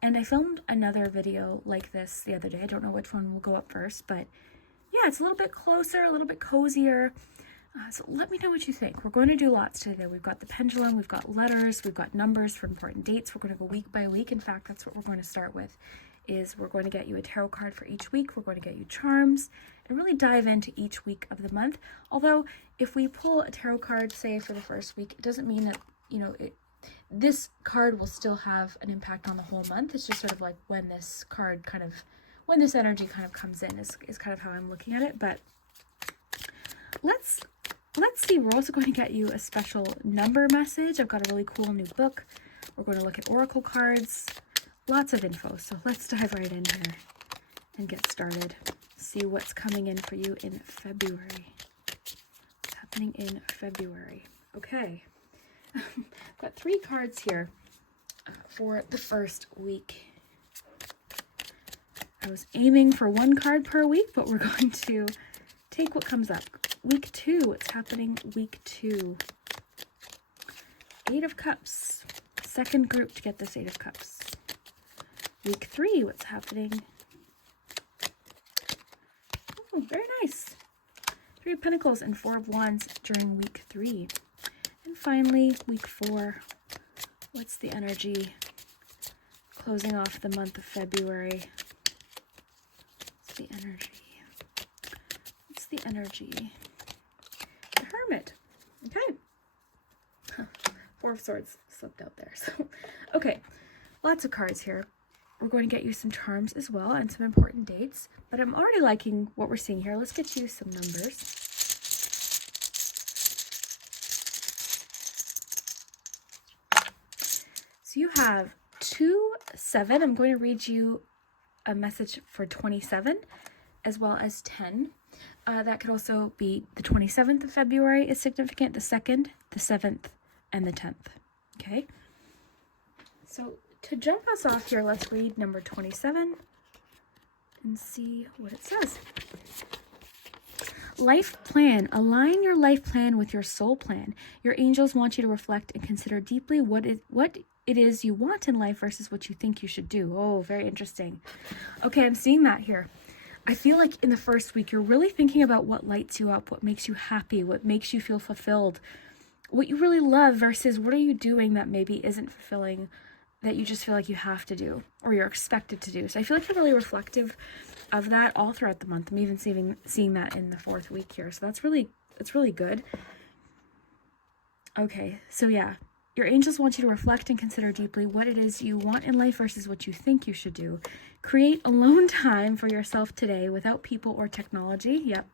And I filmed another video like this the other day. I don't know which one will go up first, but yeah, it's a little bit closer, a little bit cozier. So let me know what you think. We're going to do lots today. We've got the pendulum, we've got letters, we've got numbers for important dates. We're going to go week by week. In fact, that's what we're going to start with, is we're going to get you a tarot card for each week. We're going to get you charms and really dive into each week of the month. Although if we pull a tarot card, say for the first week, it doesn't mean that, this card will still have an impact on the whole month. It's just sort of like when this energy kind of comes in is kind of how I'm looking at it. But let's see. We're also going to get you a special number message. I've got a really cool new book. We're going to look at oracle cards. Lots of info. So let's dive right in here and get started. See what's coming in for you in February. What's happening in February? Okay. I've got 3 cards here for the first week. I was aiming for 1 card per week, but we're going to take what comes up. Week 2, what's happening week 2? 8 of Cups. Second group to get this 8 of Cups. Week 3, what's happening? Oh, very nice. 3 of Pentacles and 4 of Wands during week 3. And finally, week 4, what's the energy closing off the month of February? What's the energy? What's the energy? The Hermit. Okay. 4 of Swords slipped out there. So, okay, lots of cards here. We're going to get you some charms as well and some important dates. But I'm already liking what we're seeing here. Let's get you some numbers. So you have 2, 7. I'm going to read you a message for 27 as well as 10. That could also be the 27th of February is significant, the 2nd, the 7th, and the 10th. Okay. So to jump us off here, let's read number 27 and see what it says. Life plan. Align your life plan with your soul plan. Your angels want you to reflect and consider deeply what it is you want in life versus what you think you should do. Oh, very interesting. Okay, I'm seeing that here. I feel like in the first week, you're really thinking about what lights you up, what makes you happy, what makes you feel fulfilled, what you really love versus what are you doing that maybe isn't fulfilling, that you just feel like you have to do or you're expected to do. So I feel like you're really reflective of that all throughout the month. I'm even seeing that in the 4th week here. So that's really good. Okay, so yeah. Your angels want you to reflect and consider deeply what it is you want in life versus what you think you should do. Create alone time for yourself today without people or technology. Yep.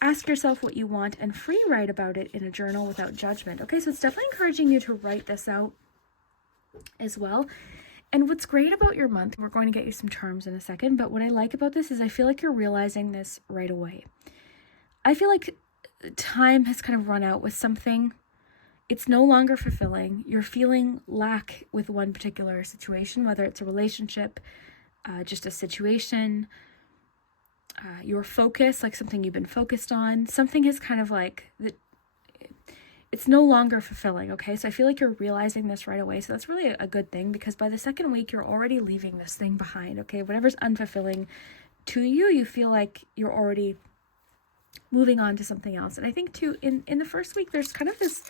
Ask yourself what you want and free write about it in a journal without judgment. Okay, so it's definitely encouraging you to write this out as well. And what's great about your month, we're going to get you some charms in a second, but what I like about this is I feel like you're realizing this right away. I feel like time has kind of run out with something. It's no longer fulfilling. You're feeling lack with one particular situation, whether it's a relationship, just a situation, your focus, like something you've been focused on. Something is kind of like, it's no longer fulfilling, okay? So I feel like you're realizing this right away. So that's really a good thing because by the 2nd week, you're already leaving this thing behind, okay? Whatever's unfulfilling to you, you feel like you're already moving on to something else. And I think too, in the 1st week, there's kind of this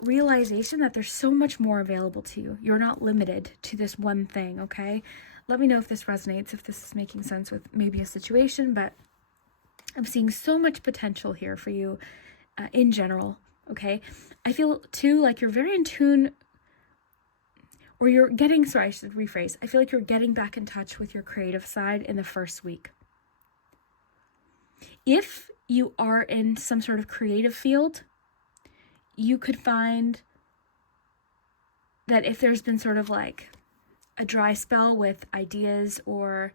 realization that there's so much more available to you. You're not limited to this one thing, okay? Let me know if this resonates, if this is making sense with maybe a situation, but I'm seeing so much potential here for you in general, okay? I feel too like you're very in tune, or you're getting, sorry, I should rephrase. I feel like you're getting back in touch with your creative side in the 1st week. If you are in some sort of creative field, you could find that if there's been sort of like a dry spell with ideas or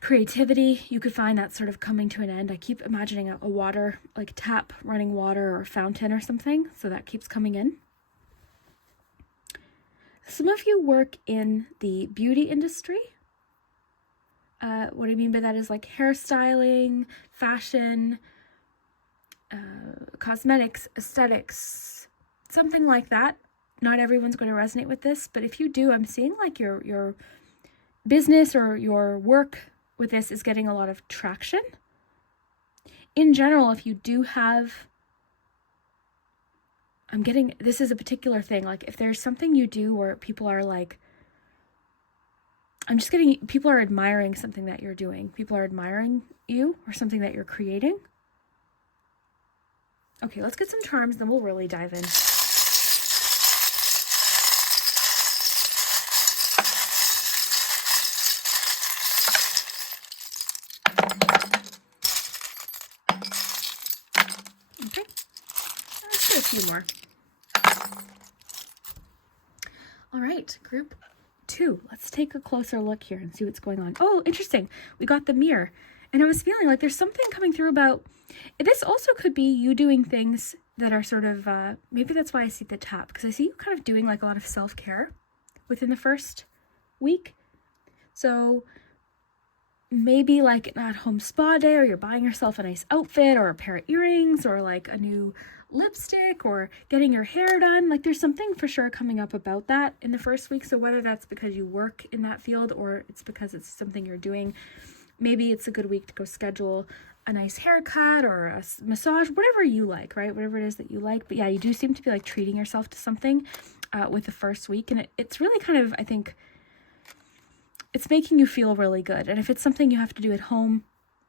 creativity, you could find that sort of coming to an end. I keep imagining a water, like tap, running water or fountain or something. So that keeps coming in. Some of you work in the beauty industry. What I mean by that is like hairstyling, fashion, cosmetics, aesthetics, something like that. Not everyone's going to resonate with this, but if you do, I'm seeing like your business or your work with this is getting a lot of traction. in general, if you do have, I'm getting, this is a particular thing, like if there's something you do where people are like, I'm just getting, people are admiring something that you're doing. People are admiring you or something that you're creating. Okay, let's get some charms, then we'll really dive in. Okay, let's get a few more. All right, group 2. Let's take a closer look here and see what's going on. Oh, interesting. We got the mirror. And I was feeling like there's something coming through about, this also could be you doing things that are sort of, maybe that's why I see the tap, because I see you kind of doing like a lot of self-care within the first week. So maybe like an at-home spa day, or you're buying yourself a nice outfit or a pair of earrings or like a new lipstick or getting your hair done. Like there's something for sure coming up about that in the first week. So whether that's because you work in that field or it's because it's something you're doing, maybe it's a good week to go schedule a nice haircut or a massage, whatever you like, right? Whatever it is that you like. But yeah, you do seem to be like treating yourself to something with the first week. And it's really kind of, I think, it's making you feel really good. And if it's something you have to do at home,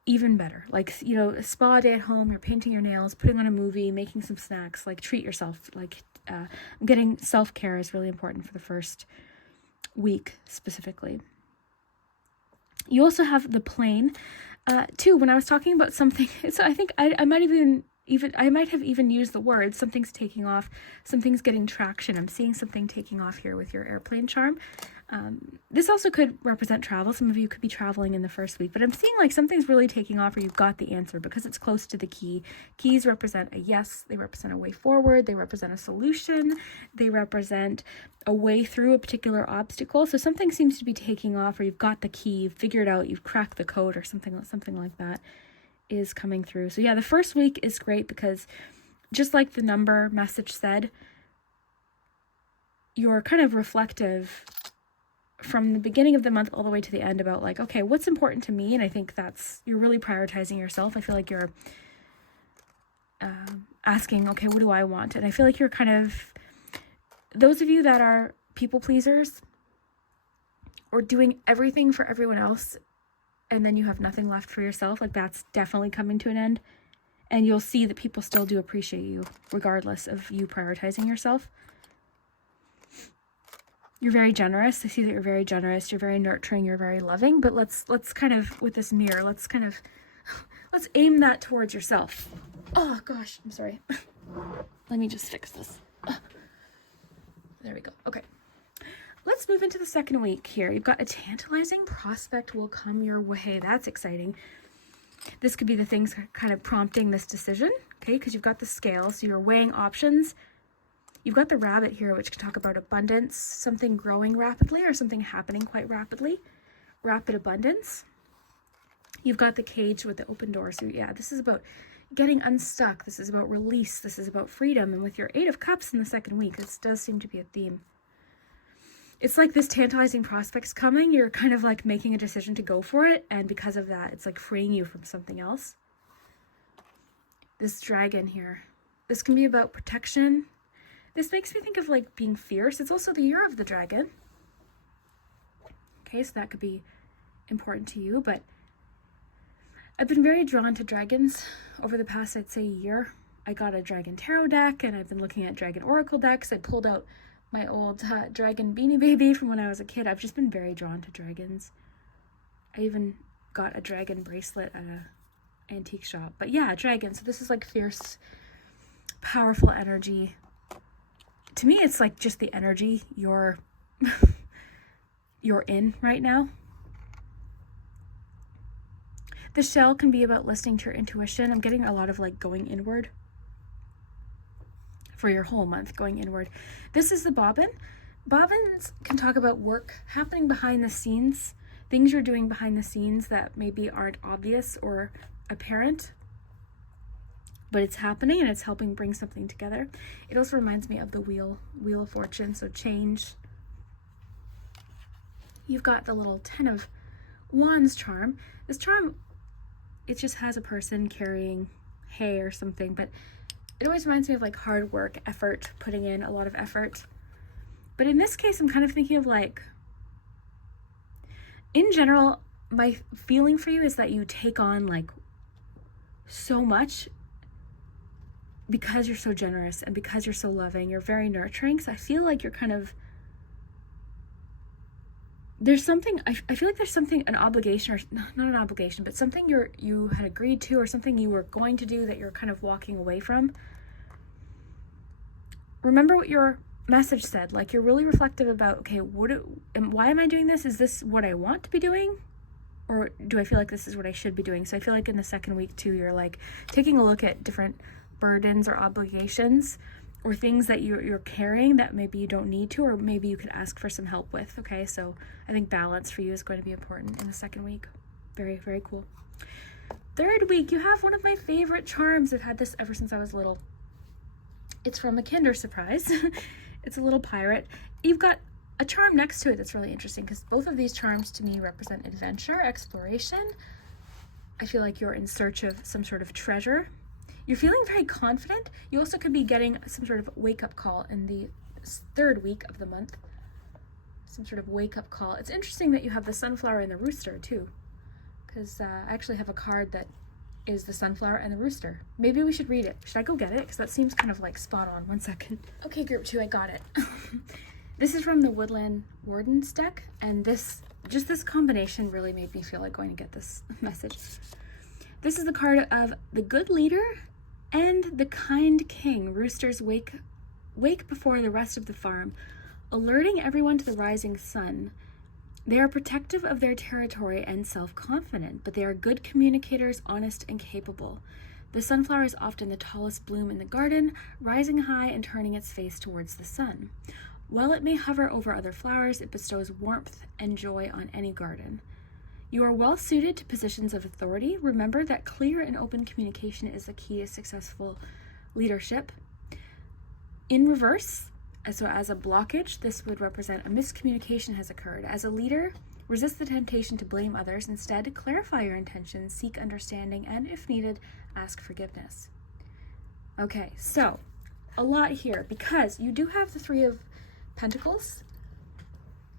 even better. Like, you know, a spa day at home, you're painting your nails, putting on a movie, making some snacks, like treat yourself. Like getting self-care is really important for the first week specifically. You also have the plane too. When I was talking about something, so I think I might have even used the word something's taking off, something's getting traction. I'm seeing something taking off here with your airplane charm. This also could represent travel. Some of you could be traveling in the first week, but I'm seeing like something's really taking off, or you've got the answer because it's close to the key. Keys represent a yes. They represent a way forward. They represent a solution. They represent a way through a particular obstacle. So something seems to be taking off, or you've got the key, you've figured out, you've cracked the code, or something like that is coming through. So yeah, the first week is great because just like the number message said, you're kind of reflective from the beginning of the month all the way to the end about like, okay, what's important to me? And I think you're really prioritizing yourself. I feel like you're asking, okay, what do I want? And I feel like you're kind of, those of you that are people pleasers or doing everything for everyone else, and then you have nothing left for yourself, like that's definitely coming to an end. And you'll see that people still do appreciate you regardless of you prioritizing yourself. You're very generous. I see that you're very generous. You're very nurturing. You're very loving. But let's kind of, with this mirror, let's aim that towards yourself. Oh gosh, I'm sorry. Let me just fix this. There we go. Okay. Let's move into the second week here. You've got a tantalizing prospect will come your way. That's exciting. This could be the things kind of prompting this decision, okay? Because you've got the scale, so you're weighing options. You've got the rabbit here, which can talk about abundance, something growing rapidly or something happening quite rapidly, rapid abundance. You've got the cage with the open door. So yeah, this is about getting unstuck. This is about release. This is about freedom. And with your 8 of Cups in the second week, this does seem to be a theme. It's like this tantalizing prospect's coming. You're kind of like making a decision to go for it. And because of that, it's like freeing you from something else. This dragon here. This can be about protection. This makes me think of like being fierce. It's also the year of the dragon. Okay, so that could be important to you. But I've been very drawn to dragons over the past, I'd say, year. I got a dragon tarot deck and I've been looking at dragon oracle decks. I pulled out my old dragon beanie baby from when I was a kid. I've just been very drawn to dragons. I even got a dragon bracelet at a antique shop. But yeah, dragon. So this is like fierce, powerful energy. To me, it's like just the energy you're in right now. The shell can be about listening to your intuition. I'm getting a lot of like going inward for your whole month, going inward. This is the bobbin. Bobbins can talk about work happening behind the scenes, things you're doing behind the scenes that maybe aren't obvious or apparent, but it's happening and it's helping bring something together. It also reminds me of the Wheel of Fortune, so change. You've got the little 10 of Wands charm. This charm it just has a person carrying hay or something, but it always reminds me of like hard work, effort, putting in a lot of effort. But in this case, I'm kind of thinking of like, in general, my feeling for you is that you take on like so much because you're so generous and because you're so loving. You're very nurturing. So I feel like you're kind of, there's something, I feel like there's something, an obligation, or not an obligation, but something you had agreed to, or something you were going to do that you're kind of walking away from. Remember what your message said. Like, you're really reflective about, okay, why am I doing this? Is this what I want to be doing? Or do I feel like this is what I should be doing? So I feel like in the second week too, you're like taking a look at different burdens or obligations or things that you're carrying that maybe you don't need to, or maybe you could ask for some help with. Okay, so I think balance for you is going to be important in the second week. Very, very cool. Third week, you have one of my favorite charms. I've had this ever since I was little. It's from a Kinder Surprise. It's a little pirate. You've got a charm next to it that's really interesting, because both of these charms to me represent adventure, exploration. I feel like you're in search of some sort of treasure. You're feeling very confident. You also could be getting some sort of wake-up call in the third week of the month. Some sort of wake-up call. It's interesting that you have the sunflower and the rooster too, because I actually have a card that is the sunflower and the rooster. Maybe we should read it. Should I go get it? Because that seems kind of like spot on. One second. Okay, group 2, I got it. This is from the Woodland Wardens deck, and this combination really made me feel like going to get this message. This is the card of the Good Leader and the Kind King. Roosters wake before the rest of the farm, alerting everyone to the rising sun. They are protective of their territory and self-confident, but they are good communicators, honest and capable. The sunflower is often the tallest bloom in the garden, rising high and turning its face towards the sun. While it may hover over other flowers, it bestows warmth and joy on any garden. You are well suited to positions of authority. Remember that clear and open communication is the key to successful leadership. In reverse, so as a blockage, this would represent a miscommunication has occurred. As a leader, resist the temptation to blame others. Instead, clarify your intentions, seek understanding, and if needed, ask forgiveness. Okay, so a lot here, because you do have the Three of Pentacles.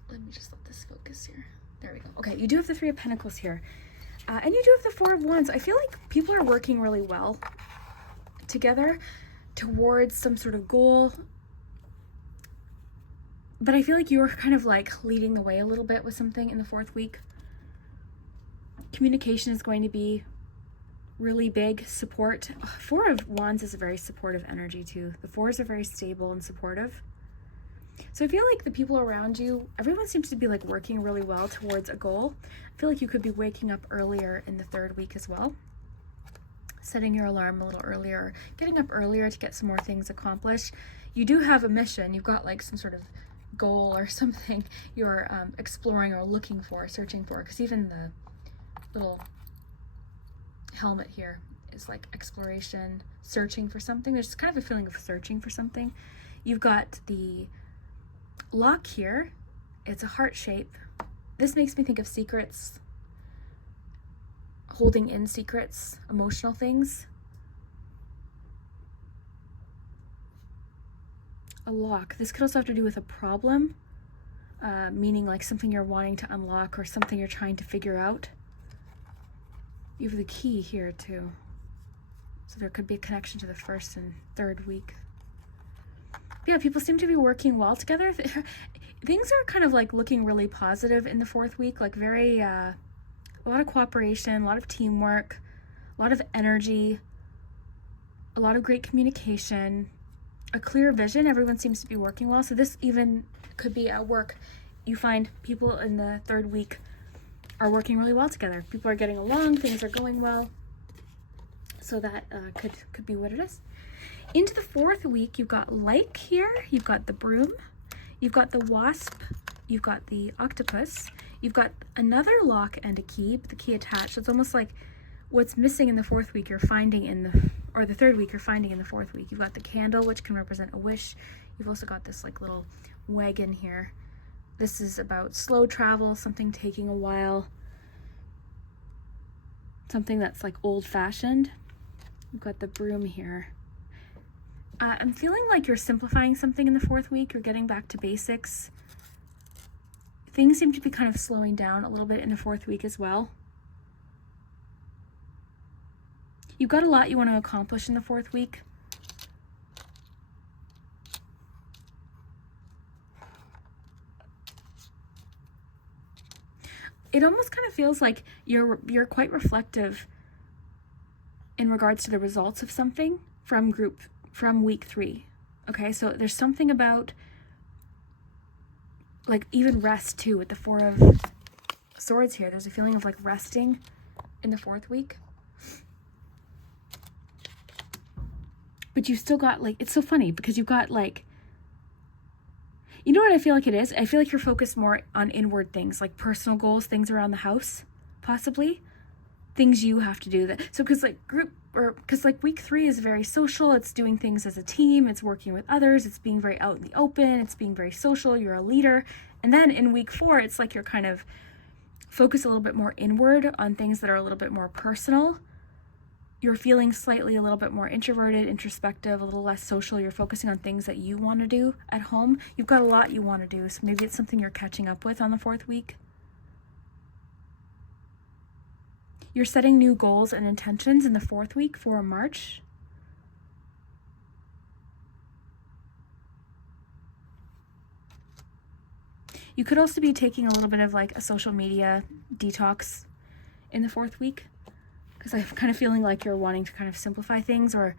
Let me just let this focus here. There we go. Okay, you do have the Three of Pentacles here. And you do have the Four of Wands. I feel like people are working really well together towards some sort of goal. But I feel like you're kind of like leading the way a little bit with something in the fourth week. Communication is going to be really big. Support. Four of Wands is a very supportive energy too. The fours are very stable and supportive. So I feel like the people around you, everyone seems to be like working really well towards a goal. I feel like you could be waking up earlier in the third week as well. Setting your alarm a little earlier, getting up earlier to get some more things accomplished. You do have a mission. You've got like some sort of goal or something you're exploring or looking for, searching for, because even the little helmet here is like exploration, searching for something. There's kind of a feeling of searching for something. You've got the lock here. It's a heart shape. This makes me think of secrets, holding in secrets, emotional things. A lock. This could also have to do with a problem, meaning like something you're wanting to unlock or something you're trying to figure out. You have the key here too. So there could be a connection to the first and third week. Yeah, people seem to be working well together. Things are kind of like looking really positive in the fourth week, like very, a lot of cooperation, a lot of teamwork, a lot of energy, a lot of great communication, a clear vision. Everyone seems to be working well. So this even could be at work. You find people in the third week are working really well together. People are getting along, things are going well. So that could be what it is. Into the fourth week, you've got Like here, you've got the Broom, you've got the Wasp, you've got the Octopus, you've got another lock and a key, but the key attached. So it's almost like what's missing in the fourth week you're finding in the third week you're finding in the fourth week. You've got the candle, which can represent a wish. You've also got this like little wagon here. This is about slow travel, something taking a while. something that's like old-fashioned. We've got the broom here. I'm feeling like you're simplifying something in the fourth week. You're getting back to basics. Things seem to be kind of slowing down a little bit in the fourth week as well. You've got a lot you want to accomplish in the fourth week. It almost kind of feels like you're quite reflective in regards to the results of something from week 3. Okay, so there's something about like even rest too with the 4 of Swords here. There's a feeling of like resting in the fourth week. But you still got like, it's so funny because you've got like, you know what I feel like it is? I feel like you're focused more on inward things, like personal goals, things around the house, possibly. Things you have to do. So because like week 3 is very social. It's doing things as a team. It's working with others. It's being very out in the open. It's being very social. You're a leader. And then in week 4, it's like you're kind of focused a little bit more inward on things that are a little bit more personal. You're feeling slightly a little bit more introverted, introspective, a little less social. You're focusing on things that you want to do at home. You've got a lot you want to do, so maybe it's something you're catching up with on the fourth week. You're setting new goals and intentions in the fourth week for March. You could also be taking a little bit of like a social media detox in the fourth week. Because I'm kind of feeling like you're wanting to kind of simplify things, or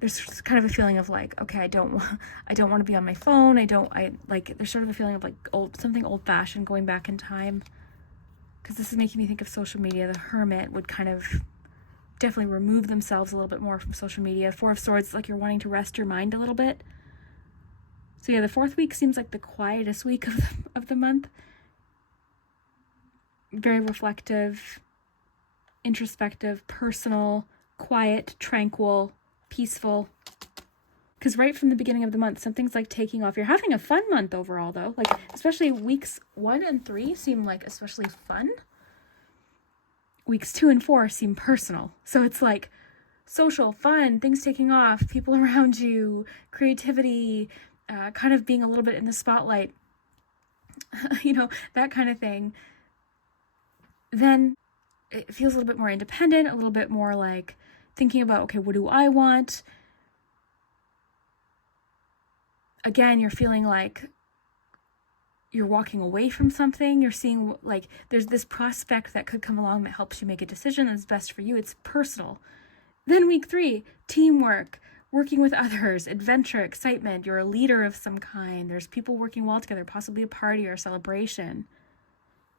there's kind of a feeling of like, okay, I don't want to be on my phone. There's sort of a feeling of like something old-fashioned, going back in time. Because this is making me think of social media. The Hermit would kind of definitely remove themselves a little bit more from social media. 4 of Swords, like you're wanting to rest your mind a little bit. So yeah, the fourth week seems like the quietest week of the month. Very reflective, introspective, personal, quiet, tranquil, peaceful. Because right from the beginning of the month, something's like taking off. You're having a fun month overall, though. Like, especially weeks 1 and 3 seem like especially fun. Weeks 2 and 4 seem personal. So it's like social, fun, things taking off, people around you, creativity, kind of being a little bit in the spotlight, that kind of thing. Then it feels a little bit more independent, a little bit more like thinking about, okay, what do I want? Again, you're feeling like you're walking away from something. You're seeing like there's this prospect that could come along that helps you make a decision that's best for you. It's personal. Then week 3, teamwork, working with others, adventure, excitement. You're a leader of some kind. There's people working well together, possibly a party or a celebration.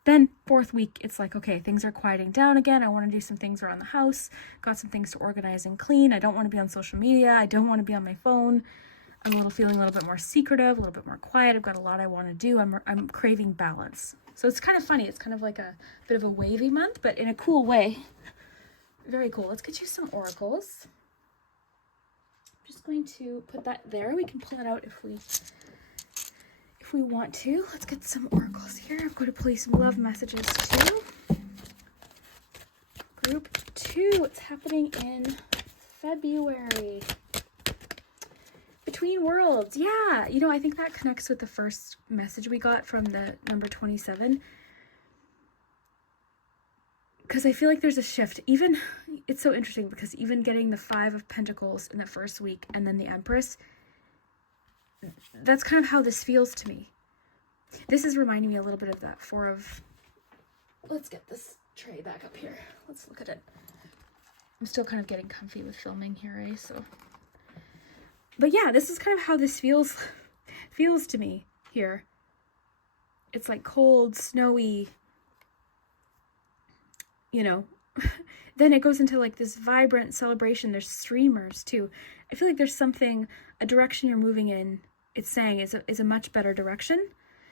Then fourth week, it's like, okay, things are quieting down again. I want to do some things around the house. Got some things to organize and clean. I don't want to be on social media. I don't want to be on my phone. I'm feeling a little bit more secretive, a little bit more quiet. I've got a lot I want to do. I'm craving balance. So it's kind of funny. It's kind of like a bit of a wavy month, but in a cool way. Very cool. Let's get you some oracles. I'm just going to put that there. We can pull it out if we want to. Let's get some oracles here. I'm going to pull you some love messages too. Group 2. What's happening in February? Between Worlds. Yeah. I think that connects with the first message we got from the number 27. Because I feel like there's a shift. It's so interesting because even getting the 5 of Pentacles in the first week and then the Empress, that's kind of how this feels to me. This is reminding me a little bit of that 4 of... Let's get this tray back up here. Let's look at it. I'm still kind of getting comfy with filming here, eh? So... But yeah, this is kind of how this feels to me here. It's like cold, snowy, Then it goes into like this vibrant celebration. There's streamers too. I feel like there's a direction you're moving in. It's saying is a much better direction.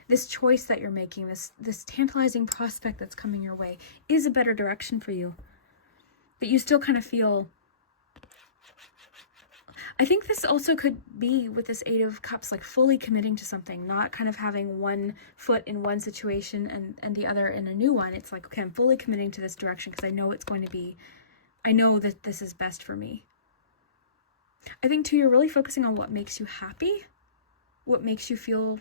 This choice that you're making, this tantalizing prospect that's coming your way is a better direction for you. But you still kind of feel, I think this also could be with this Eight of Cups, like fully committing to something, not kind of having one foot in one situation and the other in a new one. It's like, okay, I'm fully committing to this direction because I know it's going to be, I know that this is best for me. I think too, you're really focusing on what makes you happy, what makes you feel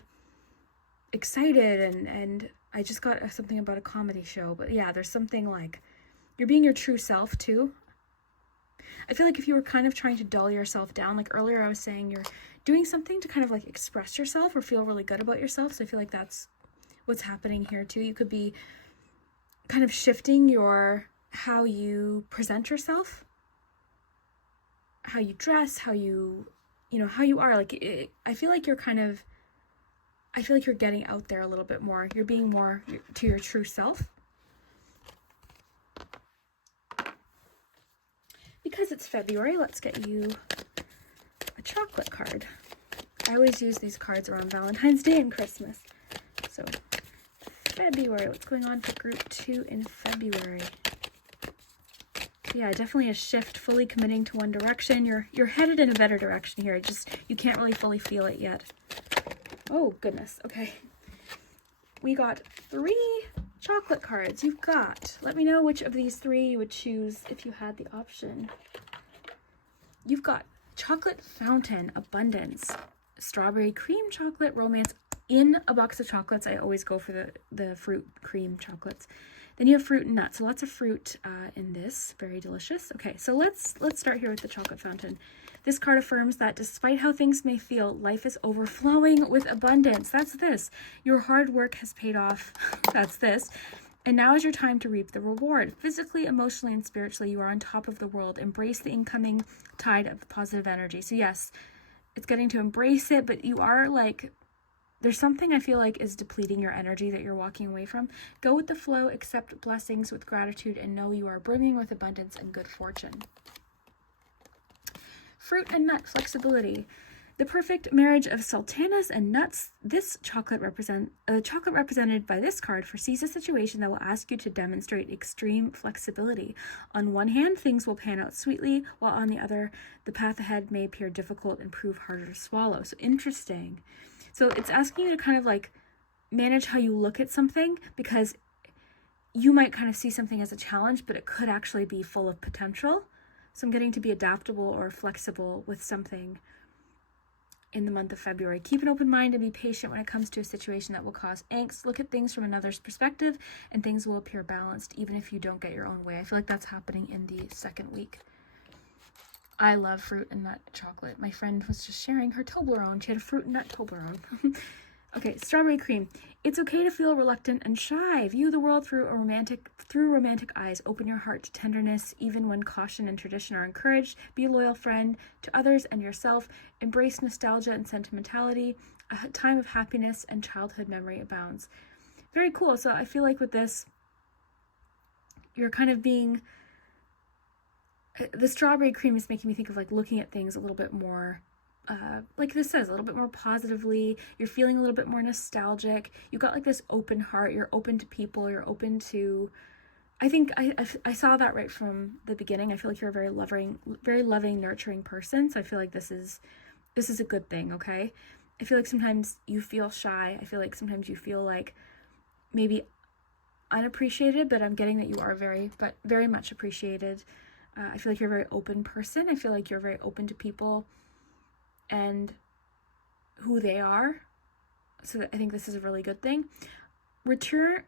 excited. And I just got something about a comedy show, but yeah, there's something like you're being your true self too. I feel like if you were kind of trying to dull yourself down, like earlier I was saying, you're doing something to kind of like express yourself or feel really good about yourself. So I feel like that's what's happening here too. You could be kind of shifting how you present yourself, how you dress, how you are. Like, I feel like you're getting out there a little bit more. You're being more to your true self. Because it's February, let's get you a chocolate card. I always use these cards around Valentine's Day and Christmas. So, February, what's going on for group 2 in February? Yeah, definitely a shift, fully committing to one direction. You're headed in a better direction here. You can't really fully feel it yet. Oh, goodness. Okay. We got 3 chocolate cards. Let me know which of these 3 you would choose if you had the option. You've got chocolate fountain, abundance, strawberry cream chocolate, romance in a box of chocolates. I always go for the fruit cream chocolates. Then you have fruit and nuts. So lots of fruit in this. Very delicious. Okay, so let's start here with the chocolate fountain. This card affirms that despite how things may feel, life is overflowing with abundance. That's this. Your hard work has paid off. That's this. And now is your time to reap the reward. Physically, emotionally, and spiritually, you are on top of the world. Embrace the incoming tide of positive energy. So yes, it's getting to embrace it, but you are like, there's something I feel like is depleting your energy that you're walking away from. Go with the flow, accept blessings with gratitude, and know you are brimming with abundance and good fortune. Fruit and nut flexibility. The perfect marriage of sultanas and nuts. This chocolate represented by this card foresees a situation that will ask you to demonstrate extreme flexibility. On one hand, things will pan out sweetly, while on the other, the path ahead may appear difficult and prove harder to swallow. So interesting. So it's asking you to kind of like manage how you look at something, because you might kind of see something as a challenge, but it could actually be full of potential. So I'm getting to be adaptable or flexible with something in the month of February. Keep an open mind and be patient when it comes to a situation that will cause angst. Look at things from another's perspective and things will appear balanced even if you don't get your own way. I feel like that's happening in the second week. I love fruit and nut chocolate. My friend was just sharing her Toblerone. She had a fruit and nut Toblerone. Okay, strawberry cream. It's okay to feel reluctant and shy. View the world through romantic eyes. Open your heart to tenderness, even when caution and tradition are encouraged. Be a loyal friend to others and yourself. Embrace nostalgia and sentimentality. A time of happiness and childhood memory abounds. Very cool. So I feel like with this, you're kind of being... The strawberry cream is making me think of like looking at things a little bit more... like this says, a little bit more positively. You're feeling a little bit more nostalgic. You've got like this open heart. You're open to people. You're open to... I think I saw that right from the beginning. I feel like you're a very loving, nurturing person. So I feel like this is a good thing, okay? I feel like sometimes you feel shy. I feel like sometimes you feel like maybe unappreciated, but I'm getting that you are very much appreciated. I feel like you're a very open person. I feel like you're very open to people and who they are. So I think this is a really good thing. Return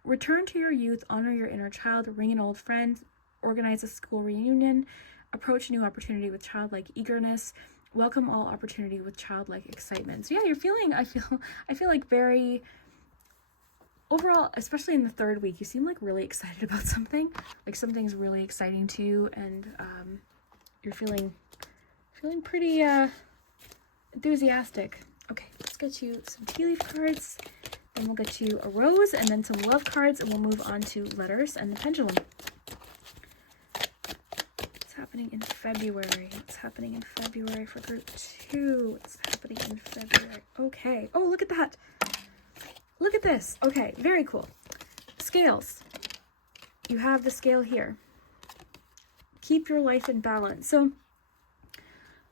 to your youth, honor your inner child, ring an old friend, organize a school reunion, approach a new opportunity with childlike eagerness, welcome all opportunity with childlike excitement. So yeah, you're feeling, I feel like very, overall, especially in the third week, you seem like really excited about something, like something's really exciting to you, and you're feeling pretty enthusiastic. Okay, let's get you some tea leaf cards, then we'll get you a rose, and then some love cards, and we'll move on to letters and the pendulum. What's happening in February? What's happening in February for group 2? What's happening in February? Okay. Oh, look at that. Look at this. Okay, very cool. Scales. You have the scale here. Keep your life in balance. So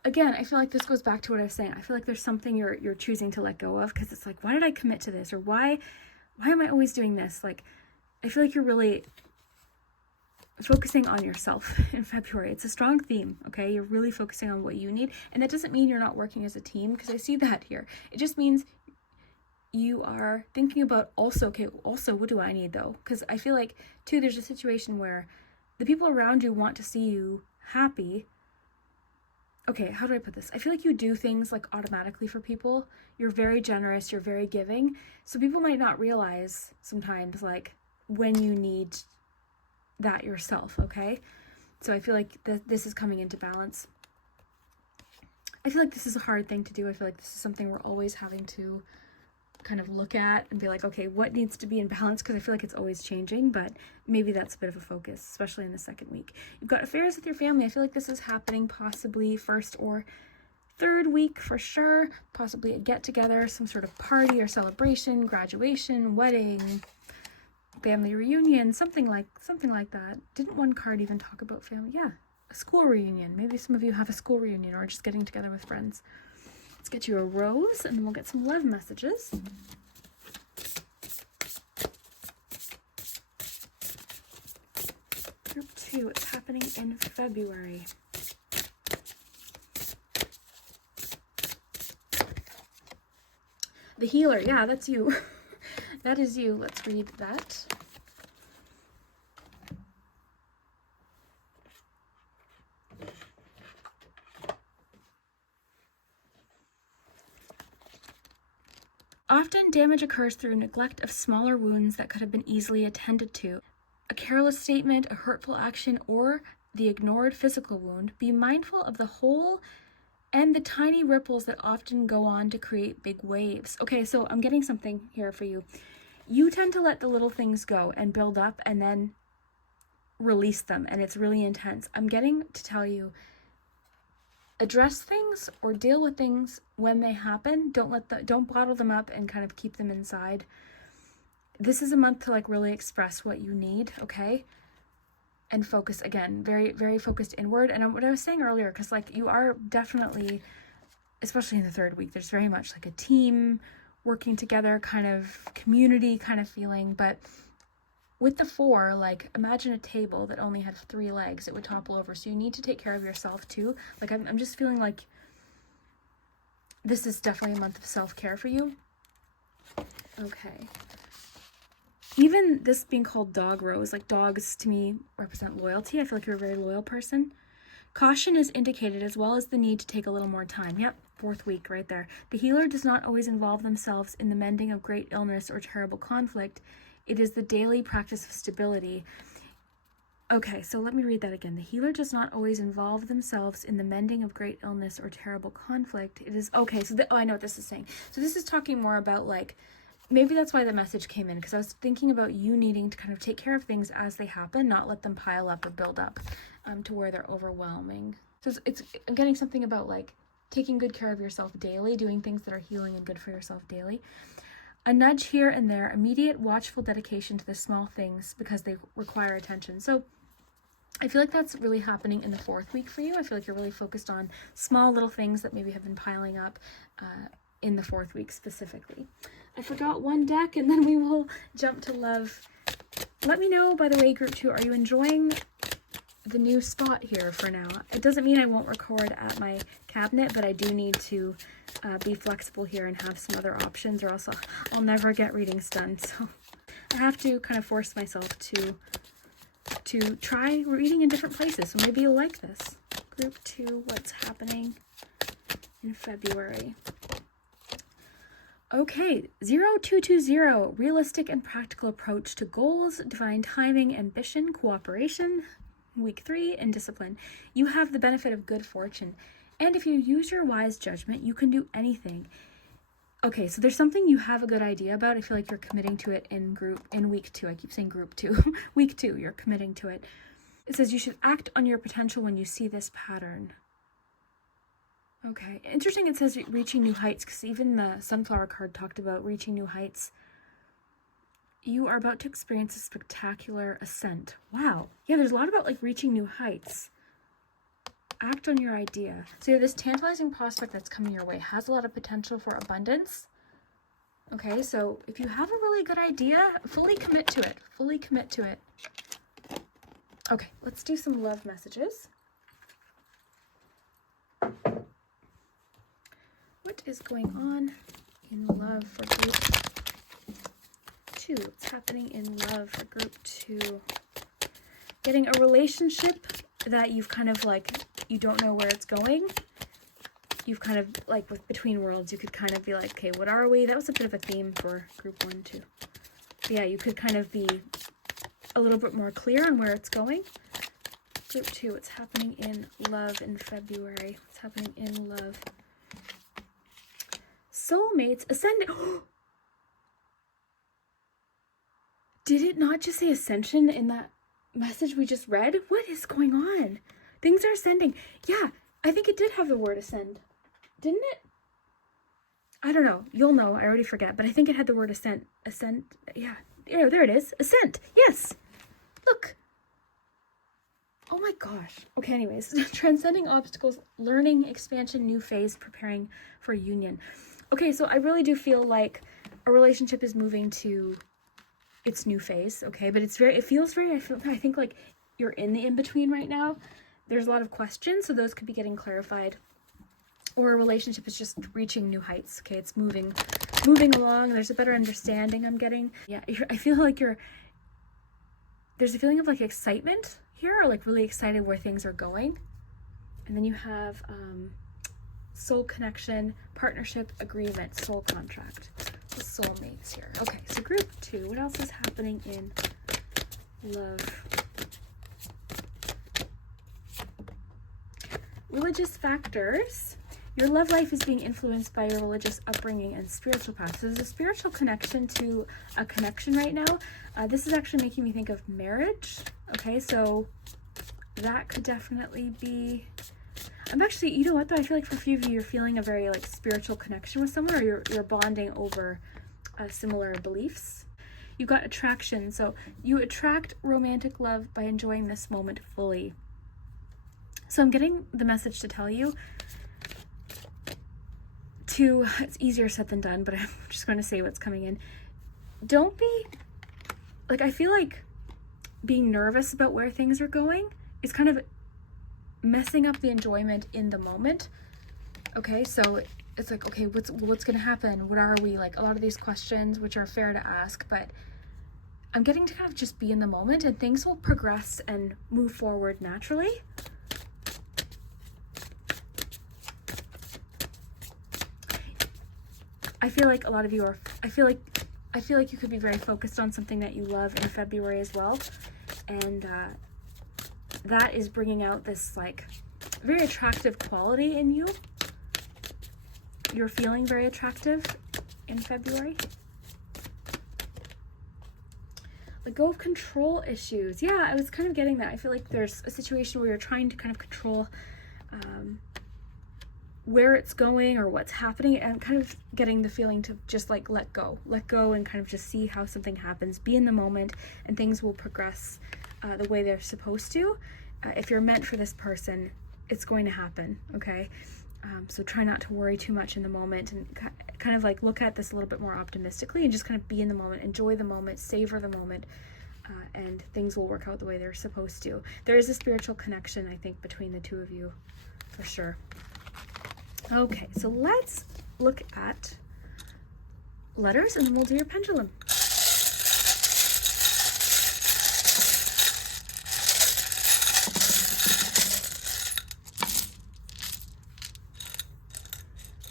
again, I feel like this goes back to what I was saying. I feel like there's something you're choosing to let go of, because it's like, why did I commit to this? Or why am I always doing this? Like, I feel like you're really focusing on yourself in February. It's a strong theme, okay? You're really focusing on what you need. And that doesn't mean you're not working as a team, because I see that here. It just means you are thinking about also, okay, also, what do I need though? Because I feel like, too, there's a situation where the people around you want to see you happy. Okay, how do I put this? I feel like you do things like automatically for people. You're very generous, you're very giving. So people might not realize sometimes like when you need that yourself, okay? So I feel like this is coming into balance. I feel like this is a hard thing to do. I feel like this is something we're always having to kind of look at and be like, okay, what needs to be in balance? Because I feel like it's always changing, but maybe that's a bit of a focus, especially in the second week. You've got affairs with your family. I feel like this is happening possibly first or third week for sure. Possibly a get-together, some sort of party or celebration, graduation, wedding, family reunion, something like that. Didn't one card even talk about family? Yeah, a school reunion. Maybe some of you have a school reunion or just getting together with friends. Let's get you a rose, and then we'll get some love messages. Group 2, it's happening in February. The healer, yeah, that's you. That is you. Let's read that. Often damage occurs through neglect of smaller wounds that could have been easily attended to. A careless statement, a hurtful action, or the ignored physical wound. Be mindful of the whole and the tiny ripples that often go on to create big waves. Okay, so I'm getting something here for you. You tend to let the little things go and build up and then release them, and it's really intense. I'm getting to tell you, address things or deal with things when they happen. Don't bottle them up and kind of keep them inside. This is a month to like really express what you need, okay? And focus again, very, very focused inward. And what I was saying earlier, because like you are definitely, especially in the third week, there's very much like a team working together, kind of community kind of feeling. But with the 4, like imagine a table that only had 3 legs, it would topple over. So you need to take care of yourself too. Like I'm just feeling like this is definitely a month of self-care for you. Okay. Even this being called Dog Rose, like dogs to me represent loyalty. I feel like you're a very loyal person. Caution is indicated, as well as the need to take a little more time. Yep, 4th week right there. The healer does not always involve themselves in the mending of great illness or terrible conflict. It is the daily practice of stability. Okay, so let me read that again. The healer does not always involve themselves in the mending of great illness or terrible conflict. It is, okay, so I know what this is saying. So this is talking more about like, maybe that's why the message came in, because I was thinking about you needing to kind of take care of things as they happen, not let them pile up or build up to where they're overwhelming. So I'm getting something about like taking good care of yourself daily, doing things that are healing and good for yourself daily. A nudge here and there, immediate watchful dedication to the small things because they require attention. So I feel like that's really happening in the 4th week for you. I feel like you're really focused on small little things that maybe have been piling up in the 4th week specifically. I forgot one deck, and then we will jump to love. Let me know, by the way, group 2, are you enjoying the new spot here for now? It doesn't mean I won't record at my cabinet, but I do need to be flexible here and have some other options, or else I'll never get readings done. So I have to kind of force myself to try reading in different places. So maybe you'll like this. Group 2, what's happening in February? Okay, 0220, realistic and practical approach to goals, divine timing, ambition, cooperation. Week 3, and discipline. You have the benefit of good fortune, and if you use your wise judgment, you can do anything. Okay, so there's something you have a good idea about. I feel like you're committing to it in week 2. I keep saying group 2. Week 2, you're committing to it. It says you should act on your potential when you see this pattern. Okay, interesting. It says reaching new heights, because even the sunflower card talked about reaching new heights. You are about to experience a spectacular ascent. Wow. Yeah, there's a lot about like reaching new heights. act on your idea. So this tantalizing prospect that's coming your way has a lot of potential for abundance. Okay, so if you have a really good idea, fully commit to it. Fully commit to it. Okay, let's do some love messages. What is going on in love for group 2? What's happening in love for group 2? Getting a relationship that you've kind of like, you don't know where it's going. You've kind of like with Between Worlds, you could kind of be like, okay, what are we? That was a bit of a theme for group 1 too. But yeah, you could kind of be a little bit more clear on where it's going. Group 2, what's happening in love in February? What's happening in love? Soulmates ascending. Did it not just say ascension in that message we just read? What is going on? Things are ascending. Yeah, I think it did have the word ascend. Didn't it? I don't know. You'll know. I already forget. But I think it had the word ascent. Ascent. Yeah. Yeah, there it is. Ascent. Yes. Look. Oh my gosh. Okay, anyways. Transcending obstacles, learning, expansion, new phase, preparing for union. Okay, so I really do feel like a relationship is moving to its new phase, okay? But it feels very, I think like you're in the in-between right now. There's a lot of questions, so those could be getting clarified. Or a relationship is just reaching new heights, okay? It's moving along. There's a better understanding I'm getting. Yeah, I feel like there's a feeling of like excitement here, or like really excited where things are going. And then you have soul connection, partnership, agreement, soul contract. The soulmates here. Okay, so group 2, what else is happening in love? Religious factors. Your love life is being influenced by your religious upbringing and spiritual path. So there's a spiritual connection to a connection right now. This is actually making me think of marriage. Okay, so that could definitely be... I'm actually, you know what though? I feel like for a few of you, you're feeling a very like spiritual connection with someone, or you're bonding over similar beliefs. You've got attraction. So you attract romantic love by enjoying this moment fully. So I'm getting the message to tell you it's easier said than done, but I'm just going to say what's coming in. Don't be, like, I feel like being nervous about where things are going is kind of messing up the enjoyment in the moment. Okay, so it's like, okay, what's going to happen? What are we? Like, a lot of these questions, which are fair to ask, but I'm getting to kind of just be in the moment, and things will progress and move forward naturally. I feel like a lot of you are, I feel like you could be very focused on something that you love in February as well. And that is bringing out this like very attractive quality in you. You're feeling very attractive in February. Let go of control issues. Yeah, I was kind of getting that. I feel like there's a situation where you're trying to kind of control where it's going or what's happening, and kind of getting the feeling to just like let go and kind of just see how something happens, be in the moment, and things will progress the way they're supposed to. If you're meant for this person, it's going to happen, okay? So try not to worry too much in the moment, and kind of like look at this a little bit more optimistically, and just kind of be in the moment, enjoy the moment, savor the moment, and things will work out the way they're supposed to. There is a spiritual connection, I think, between the two of you, for sure. Okay, so let's look at letters, and then we'll do your pendulum.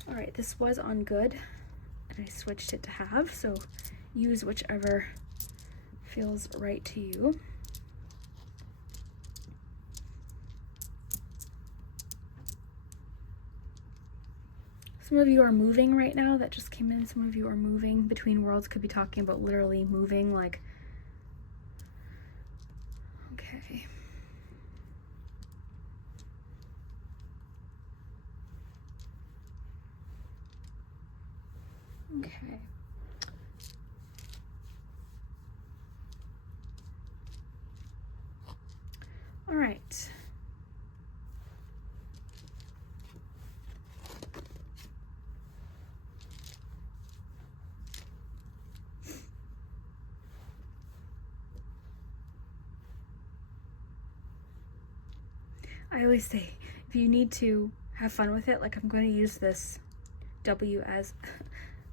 All right, this was on good, and I switched it to have, so use whichever feels right to you. Some of you are moving right now. That just came in. Some of you are moving. Between Worlds could be talking about literally moving, like, okay. Okay. All right. I always say, if you need to have fun with it, like I'm going to use this W as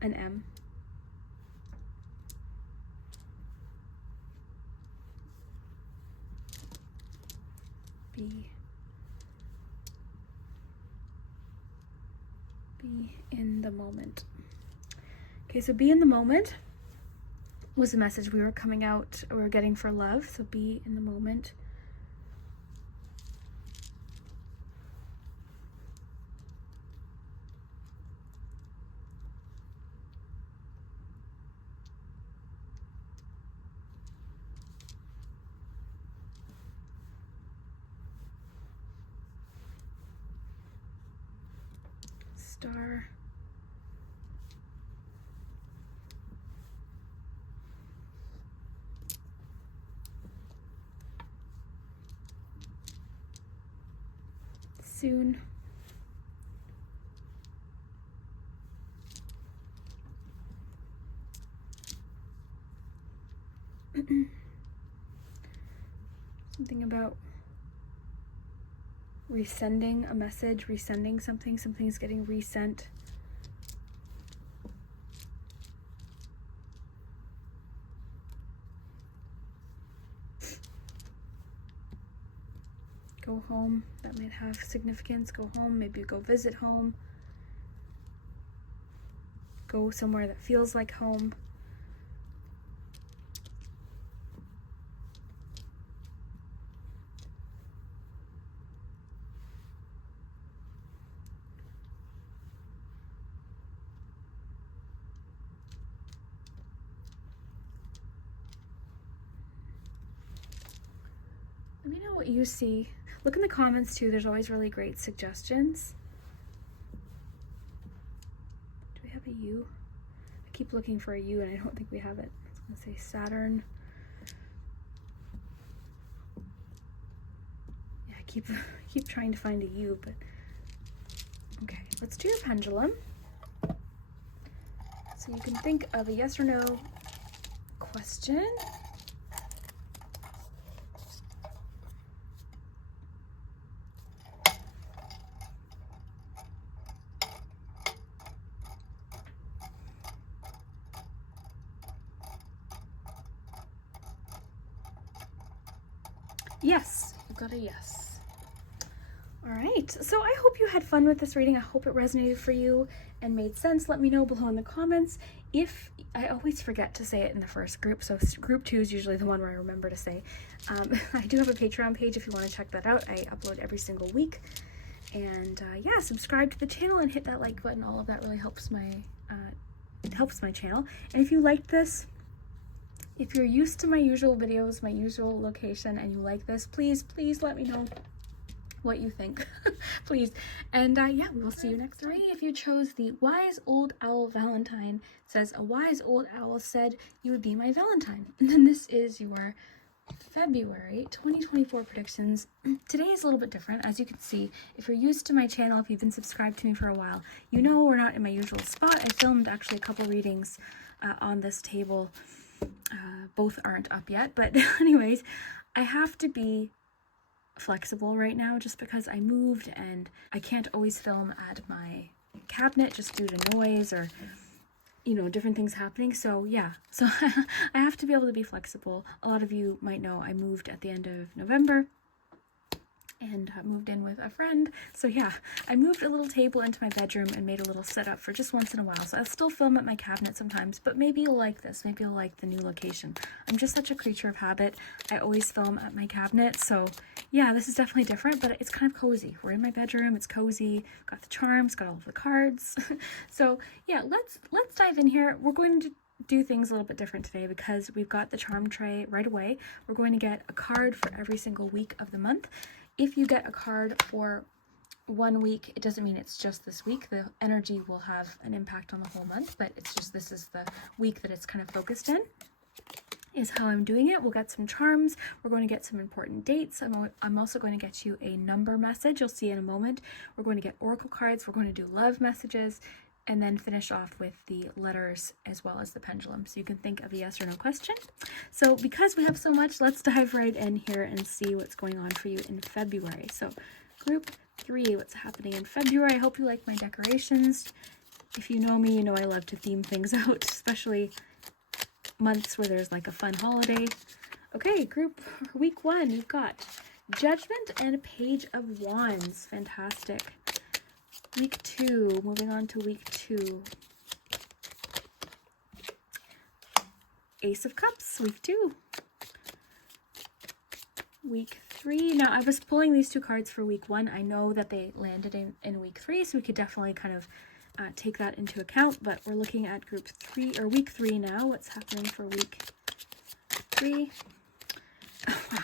an M. Be in the moment. Okay, so be in the moment was the message we were getting for love. So be in the moment. Star. Soon. Something about resending a message, resending something, something's getting resent. Go home, that might have significance. Go home, maybe go visit home. Go somewhere that feels like home. Let me know what you see. Look in the comments too, there's always really great suggestions. Do we have a U? I keep looking for a U and I don't think we have it. I was gonna say Saturn. Yeah, I keep trying to find a U, but okay, let's do your pendulum. So you can think of a yes or no question. Yes, you got a yes. All right, so I hope you had fun with this reading. I hope it resonated for you and made sense. Let me know below in the comments. If I always forget to say it in the first group, so group 2 is usually the one where I remember to say. I do have a Patreon page if you want to check that out. I upload every single week. And yeah, subscribe to the channel and hit that like button. All of that really helps my channel. And if you liked this, if you're used to my usual videos, my usual location, and you like this, please let me know what you think. Please. And yeah, we will see you next time. If you chose the Wise Old Owl Valentine, it says, a wise old owl said you would be my Valentine. And then this is your February 2024 predictions. Today is a little bit different. As you can see, if you're used to my channel, if you've been subscribed to me for a while, you know we're not in my usual spot. I filmed actually a couple readings on this table. Both aren't up yet, but anyways, I have to be flexible right now just because I moved and I can't always film at my cabinet just due to noise or, you know, different things happening. So yeah, so I have to be able to be flexible. A lot of you might know I moved at the end of November and moved in with a friend. So yeah, I moved a little table into my bedroom and made a little setup for just once in a while. So I'll still film at my cabinet sometimes, but maybe you'll like this. Maybe you'll like the new location. I'm just such a creature of habit. I always film at my cabinet. So yeah, this is definitely different, but it's kind of cozy. We're in my bedroom. It's cozy. Got the charms, got all of the cards. So yeah, let's dive in here. We're going to do things a little bit different today because we've got the charm tray right away. We're going to get a card for every single week of the month. If you get a card for 1 week, it doesn't mean it's just this week. The energy will have an impact on the whole month, but it's just this is the week that it's kind of focused in, is how I'm doing it. We'll get some charms. We're going to get some important dates. I'm also going to get you a number message. You'll see in a moment. We're going to get oracle cards. We're going to do love messages, and then finish off with the letters as well as the pendulum. So you can think of a yes or no question. So because we have so much, let's dive right in here and see what's going on for you in February. So Group 3, what's happening in February? I hope you like my decorations. If you know me, you know I love to theme things out, especially months where there's like a fun holiday. Okay, week 1, you've got Judgment and a Page of Wands. Fantastic. Week 2, moving on to week 2. Ace of Cups, week 2. Week 3. Now, I was pulling these 2 cards for week 1. I know that they landed in week 3, so we could definitely kind of take that into account, but we're looking at group 3, or week 3 now. What's happening for week 3? Wow.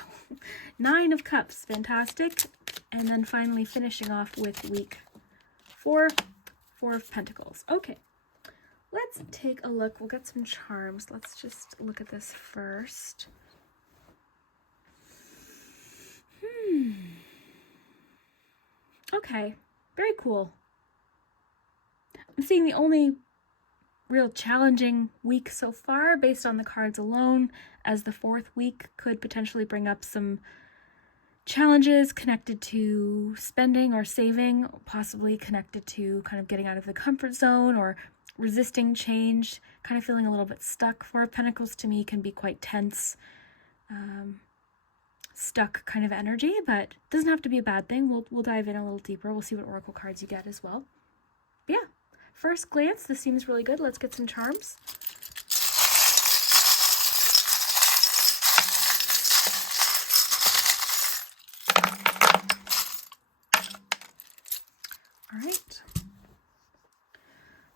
9 of Cups, fantastic. And then finally finishing off with week 4, 4 of Pentacles. Okay, let's take a look. We'll get some charms. Let's just look at this first. Okay, very cool. I'm seeing the only real challenging week so far based on the cards alone, as the 4th week could potentially bring up some challenges connected to spending or saving, possibly connected to kind of getting out of the comfort zone or resisting change, kind of feeling a little bit stuck. 4 of Pentacles to me can be quite tense, stuck kind of energy, but doesn't have to be a bad thing. We'll dive in a little deeper. We'll see what oracle cards you get as well. But yeah, first glance, this seems really good. Let's get some charms. All right.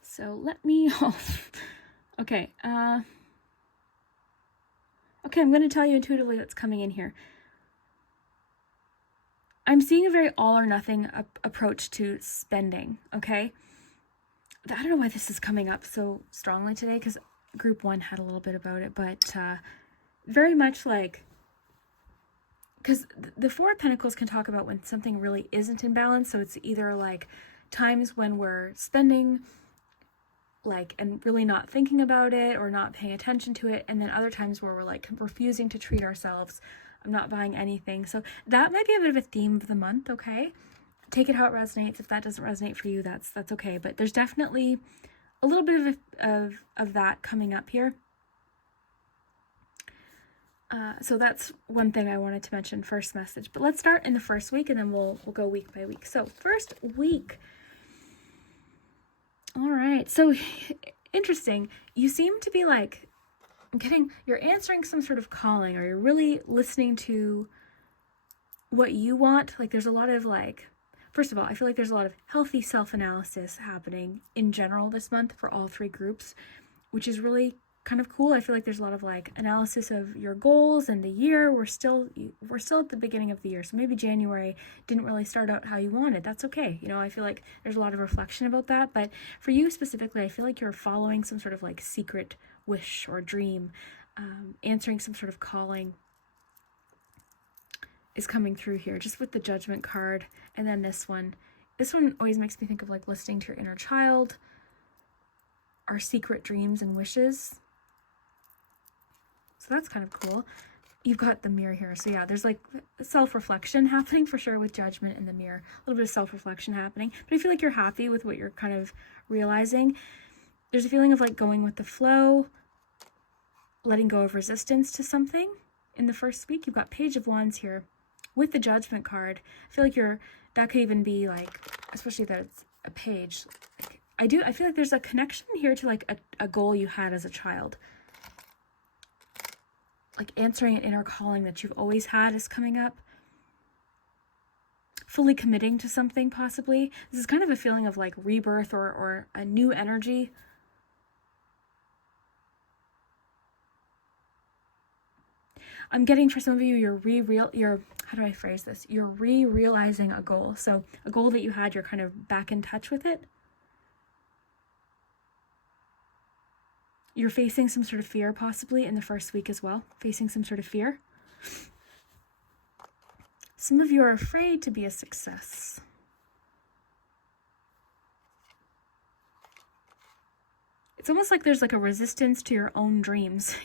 So let me, okay. Okay, I'm going to tell you intuitively what's coming in here. I'm seeing a very all or nothing approach to spending, okay? I don't know why this is coming up so strongly today, because group 1 had a little bit about it, but very much like, because the 4 of Pentacles can talk about when something really isn't in balance. So it's either like times when we're spending like and really not thinking about it or not paying attention to it, and then other times where we're like refusing to treat ourselves. I'm not buying anything. So that might be a bit of a theme of the month, okay? Take it how it resonates. If that doesn't resonate for you, that's okay. But there's definitely a little bit of that coming up here. So that's one thing I wanted to mention, first message. But let's start in the first week, and then we'll go week by week. So first week. All right. So interesting. You seem to be like you're answering some sort of calling, or you're really listening to what you want. Like there's a lot of like, first of all, I feel like there's a lot of healthy self-analysis happening in general this month for all 3 groups, which is really kind of cool. I feel like there's a lot of like analysis of your goals and the year. We're still at the beginning of the year. So maybe January didn't really start out how you wanted. That's okay. You know, I feel like there's a lot of reflection about that. But for you specifically, I feel like you're following some sort of like secret wish or dream, answering some sort of calling is coming through here, just with the Judgment card. And then this one always makes me think of like listening to your inner child, our secret dreams and wishes. So that's kind of cool. You've got the mirror here. So yeah, there's like self-reflection happening for sure with Judgment and the mirror. A little bit of self-reflection happening. But I feel like you're happy with what you're kind of realizing. There's a feeling of like going with the flow, letting go of resistance to something. In the first week, you've got Page of Wands here with the Judgment card. I feel like that could even be like, especially that it's a page. Like, I feel like there's a connection here to like a goal you had as a child. Like answering an inner calling that you've always had is coming up. Fully committing to something possibly. This is kind of a feeling of like rebirth or a new energy. I'm getting for some of you, how do I phrase this? You're re-realizing a goal. So a goal that you had, you're kind of back in touch with it. You're facing some sort of fear possibly in the first week as well. Facing some sort of fear. Some of you are afraid to be a success. It's almost like there's like a resistance to your own dreams.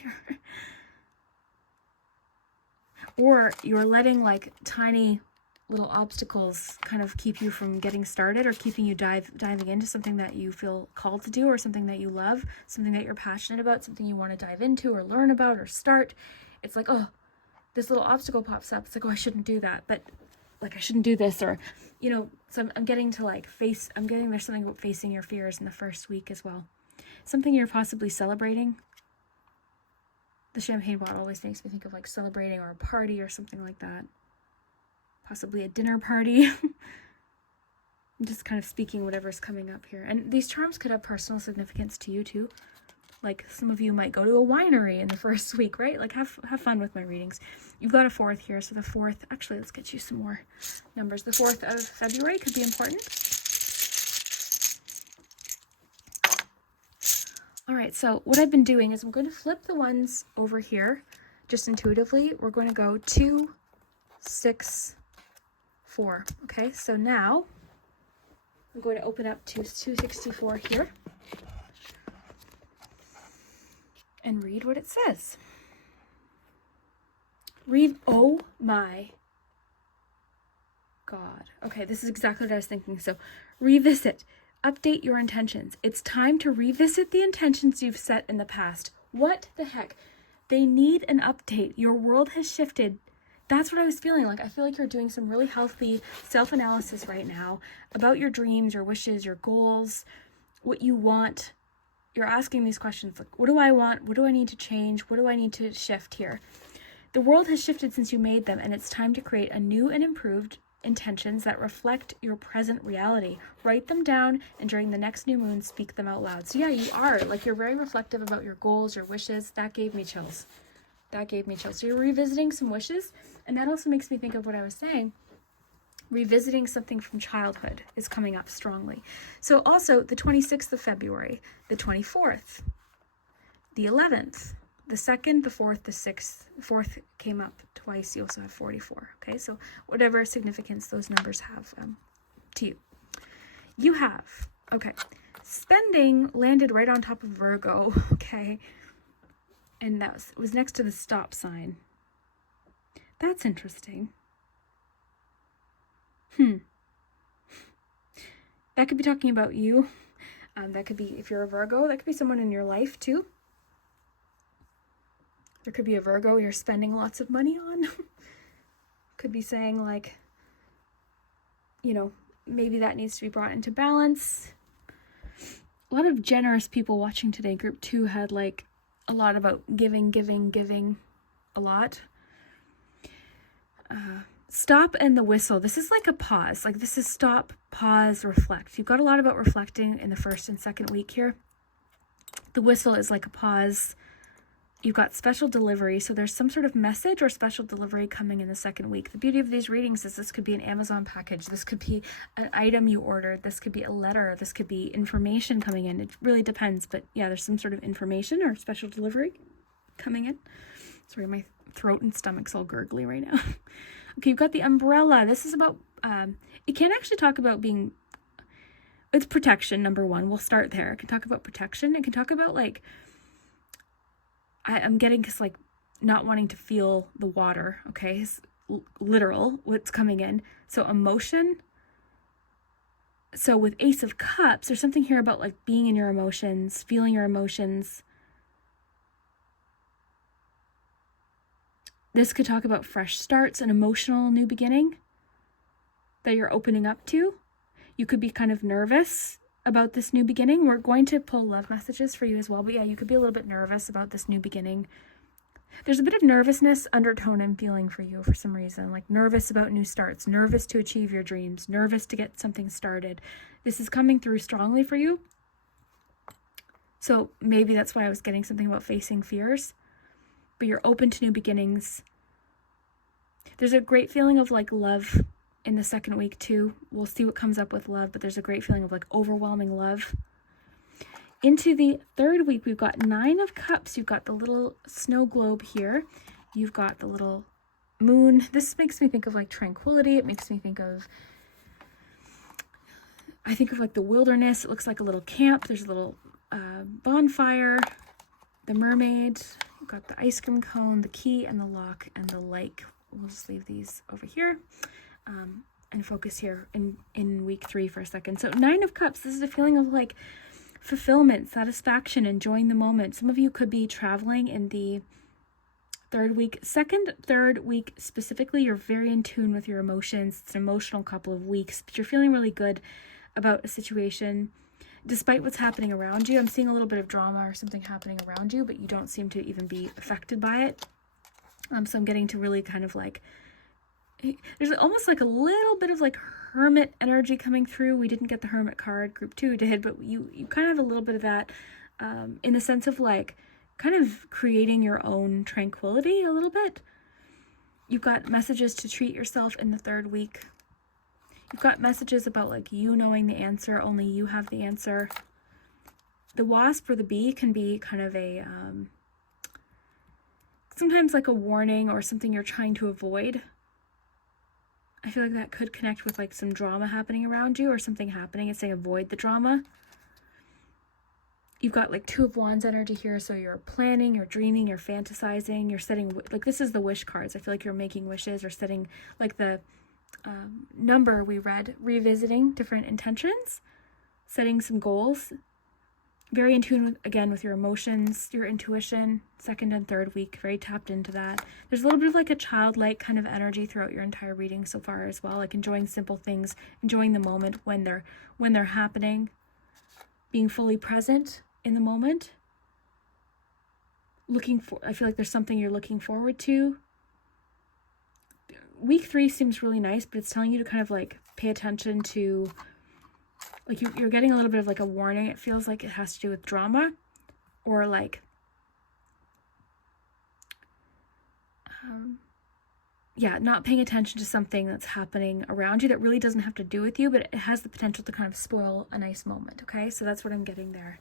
Or you're letting like tiny little obstacles kind of keep you from getting started, or keeping you diving into something that you feel called to do, or something that you love, something that you're passionate about, something you want to dive into or learn about or start. It's like, oh, this little obstacle pops up. It's like, oh, I shouldn't do that, but like I shouldn't do this, or, you know, so I'm getting to like there's something about facing your fears in the first week as well. Something you're possibly celebrating. The champagne bottle always makes me think of like celebrating, or a party or something like that. Possibly a dinner party. I'm just kind of speaking whatever's coming up here. And these charms could have personal significance to you too. Like some of you might go to a winery in the first week, right? Like have fun with my readings. You've got a 4th here. So the 4th, actually, let's get you some more numbers. The 4th of February could be important. All right, so what I've been doing is I'm going to flip the ones over here just intuitively. We're going to go 2, 6, 4. Okay, so now I'm going to open up to 264 here and read what it says. Oh my God. Okay, this is exactly what I was thinking. So revisit. Update your intentions. It's time to revisit the intentions you've set in the past. What the heck? They need an update. Your world has shifted. That's what I was feeling like. I feel like you're doing some really healthy self-analysis right now about your dreams, your wishes, your goals, what you want. You're asking these questions like, what do I want? What do I need to change? What do I need to shift here? The world has shifted since you made them, and it's time to create a new and improved intentions that reflect your present reality. Write them down, and during the next new moon, speak them out loud. So yeah, you are, like, you're very reflective about your goals, your wishes. That gave me chills. That gave me chills. So you're revisiting some wishes, and that also makes me think of what I was saying. Revisiting something from childhood is coming up strongly. So also the 26th of February, the 24th, the 11th, the 2nd, the 4th, the 6th. 4th came up twice. You also have 44. Okay, so whatever significance those numbers have to you. You have, okay, spending landed right on top of Virgo, okay, and that was next to the stop sign. That's interesting. That could be talking about you. That could be, if you're a Virgo, that could be someone in your life too. There could be a Virgo you're spending lots of money on. Could be saying like, you know, maybe that needs to be brought into balance. A lot of generous people watching today. Group 2 had like a lot about giving a lot. Stop and the whistle. This is like a pause. Like this is stop, pause, reflect. You've got a lot about reflecting in the 1st and 2nd week here. The whistle is like a pause. You've got special delivery. So there's some sort of message or special delivery coming in the 2nd week. The beauty of these readings is this could be an Amazon package. This could be an item you ordered. This could be a letter. This could be information coming in. It really depends. But yeah, there's some sort of information or special delivery coming in. Sorry, my throat and stomach's all gurgly right now. Okay, you've got the umbrella. This is about, it can actually talk about being, it's protection, number 1. We'll start there. It can talk about protection. It can talk about like, I'm getting just like not wanting to feel the water, okay? It's literal, what's coming in. So emotion. So with Ace of Cups, there's something here about like being in your emotions, feeling your emotions. This could talk about fresh starts, an emotional new beginning that you're opening up to. You could be kind of nervous about this new beginning. We're going to pull love messages for you as well. But yeah, you could be a little bit nervous about this new beginning. There's a bit of nervousness undertone I'm feeling for you for some reason. Like nervous about new starts, nervous to achieve your dreams, nervous to get something started. This is coming through strongly for you. So maybe that's why I was getting something about facing fears. But you're open to new beginnings. There's a great feeling of like love in the 2nd week too. We'll see what comes up with love, but there's a great feeling of like overwhelming love. Into the 3rd week, we've got 9 of Cups. You've got the little snow globe here. You've got the little moon. This makes me think of like tranquility. It makes me think of, I think of like the wilderness. It looks like a little camp. There's a little bonfire, the mermaid. We've got the ice cream cone, the key, and the lock, and the lake. We'll just leave these over here. and focus here in week 3 for a second. So 9 of Cups, this is a feeling of like fulfillment, satisfaction, enjoying the moment. Some of you could be traveling in the third week, third week specifically. You're very in tune with your emotions. It's an emotional couple of weeks, but you're feeling really good about a situation despite what's happening around you. I'm seeing a little bit of drama or something happening around you, but you don't seem to even be affected by it. So I'm getting to really kind of like, there's almost like a little bit of like hermit energy coming through. We didn't get the hermit card, group 2 did, but you kind of have a little bit of that in the sense of like kind of creating your own tranquility a little bit. You've got messages to treat yourself in the third week. You've got messages about like you knowing the answer, only you have the answer. The wasp or the bee can be kind of a, sometimes like a warning or something you're trying to avoid. I feel like that could connect with like some drama happening around you or something happening. It's saying avoid the drama. You've got like 2 of Wands energy here. So you're planning, you're dreaming, you're fantasizing, you're setting, like this is the wish cards. I feel like you're making wishes or setting like the number we read, revisiting different intentions, setting some goals. Very in tune with, again, with your emotions, your intuition, second and third week, very tapped into that. There's a little bit of like a childlike kind of energy throughout your entire reading so far as well, like enjoying simple things, enjoying the moment when they're happening, being fully present in the moment. I feel like there's something you're looking forward to. Week 3 seems really nice, but it's telling you to kind of like pay attention to, like you're getting a little bit of like a warning. It feels like it has to do with drama or like, not paying attention to something that's happening around you that really doesn't have to do with you, but it has the potential to kind of spoil a nice moment. Okay, so that's what I'm getting there.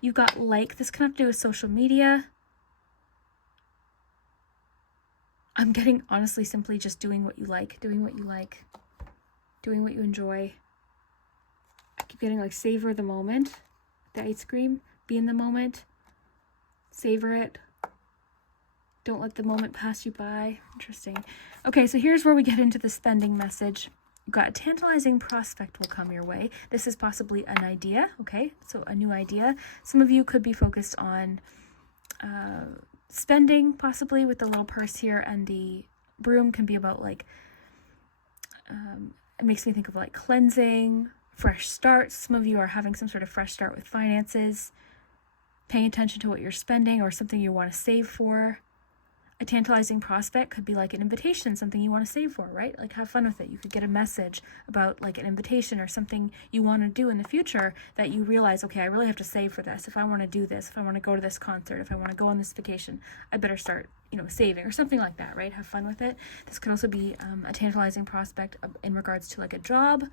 You've got like, this can have to do with social media. I'm getting, honestly, simply just doing what you like, doing what you enjoy. I keep getting like savor the moment, the ice cream, be in the moment, savor it. Don't let the moment pass you by. Interesting. Okay, so here's where we get into the spending message. You've got a tantalizing prospect will come your way. This is possibly an idea, okay? So a new idea. Some of you could be focused on spending, possibly with the little purse here, and the broom can be about like, it makes me think of like cleansing, fresh starts. Some of you are having some sort of fresh start with finances, paying attention to what you're spending or something you want to save for. A tantalizing prospect could be like an invitation, something you want to save for, right? Like have fun with it. You could get a message about like an invitation or something you want to do in the future that you realize, okay, I really have to save for this. If I want to do this, if I want to go to this concert, if I want to go on this vacation, I better start, saving or something like that, right? Have fun with it. This could also be a tantalizing prospect in regards to like a job.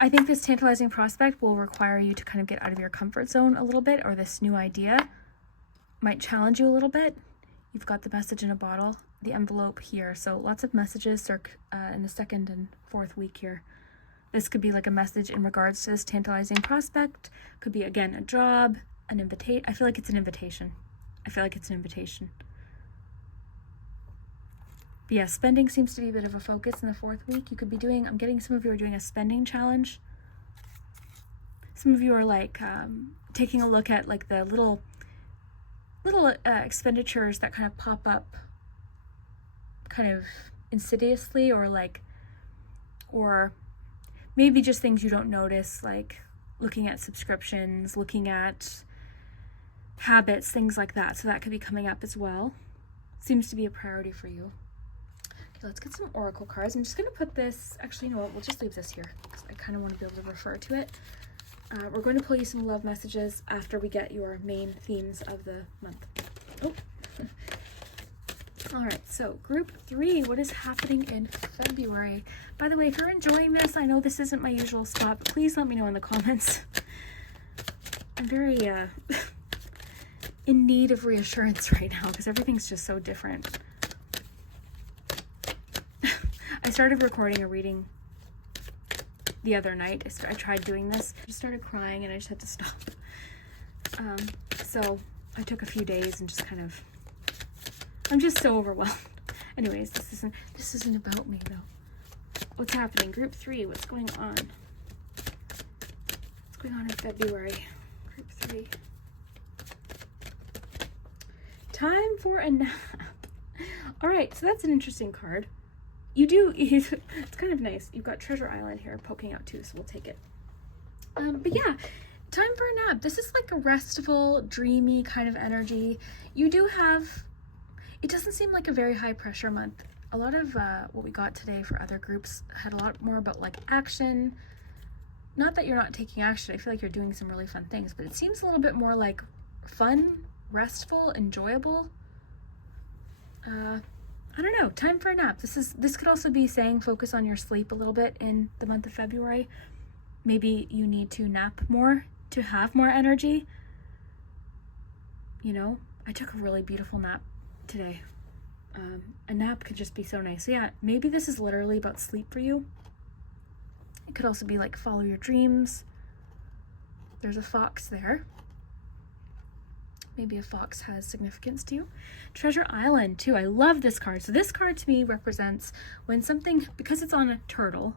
I think this tantalizing prospect will require you to kind of get out of your comfort zone a little bit, or this new idea might challenge you a little bit. You've got the message in a bottle, the envelope here. So lots of messages in the second and fourth week here. This could be like a message in regards to this tantalizing prospect. Could be, again, a job, an invitation. I feel like it's an invitation. But yeah, spending seems to be a bit of a focus in the fourth week. You could be doing, I'm getting some of you are doing a spending challenge. Some of you are like taking a look at like the little expenditures that kind of pop up kind of insidiously, or maybe just things you don't notice, like looking at subscriptions, looking at habits, things like that. So that could be coming up as well. Seems to be a priority for you. Okay, let's get some oracle cards. I'm just going to put this, actually, you know what, we'll just leave this here because I kind of want to be able to refer to it. We're going to pull you some love messages after we get your main themes of the month. Oh. All right, so group 3, what is happening in February? By the way, if you're enjoying this, I know this isn't my usual spot, but please let me know in the comments. I'm very in need of reassurance right now because everything's just so different. I started recording a reading the other night. I tried doing this. I just started crying and I just had to stop. So I took a few days and just kind of, I'm just so overwhelmed. Anyways, this isn't about me though. What's happening? Group 3, what's going on? What's going on in February? Group 3. Time for a nap. All right, so that's an interesting card. It's kind of nice. You've got Treasure Island here poking out too, so we'll take it. But yeah, time for a nap. This is like a restful, dreamy kind of energy. You do have, it doesn't seem like a very high pressure month. A lot of what we got today for other groups had a lot more about like action. Not that you're not taking action. I feel like you're doing some really fun things, but it seems a little bit more like fun, restful, enjoyable. I don't know, time for a nap. This could also be saying focus on your sleep a little bit in the month of February. Maybe you need to nap more to have more energy. You know, I took a really beautiful nap today. A nap could just be so nice. So yeah, maybe this is literally about sleep for you. It could also be like follow your dreams. There's a fox there. Maybe a fox has significance to you. Treasure Island too. I love this card. So this card to me represents when something, because it's on a turtle,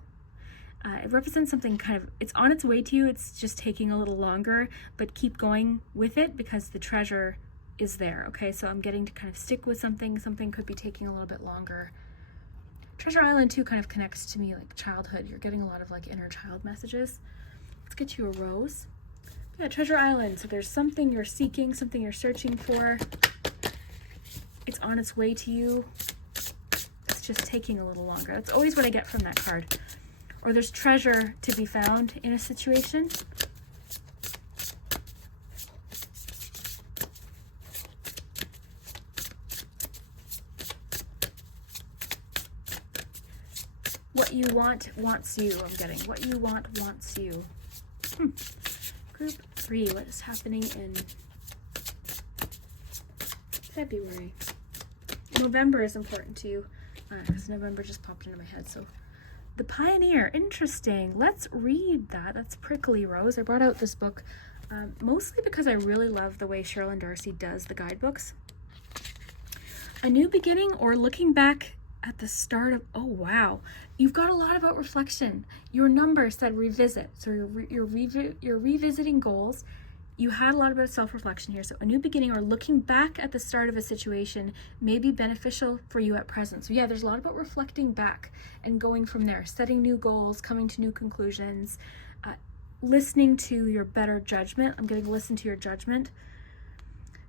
it represents something kind of, it's on its way to you. It's just taking a little longer, but keep going with it because the treasure is there. Okay, so I'm getting to kind of stick with something. Something could be taking a little bit longer. Treasure Island too kind of connects to me like childhood. You're getting a lot of like inner child messages. Let's get you a rose. Yeah, Treasure Island. So there's something you're seeking, something you're searching for. It's on its way to you. It's just taking a little longer. That's always what I get from that card. Or there's treasure to be found in a situation. What you want wants you, I'm getting. What you want wants you. Group 3, what is happening in February? November is important to you, because November just popped into my head. So the Pioneer, interesting. Let's read that. That's Prickly Rose. I brought out this book mostly because I really love the way Sherilyn Darcy does the guidebooks. A new beginning or looking back at the start of, oh wow, you've got a lot about reflection. Your number said revisit, so you're revisiting goals. You had a lot about self-reflection here. So a new beginning or looking back at the start of a situation may be beneficial for you at present. So yeah, there's a lot about reflecting back and going from there, setting new goals, coming to new conclusions, listening to your better judgment. I'm getting to listen to your judgment.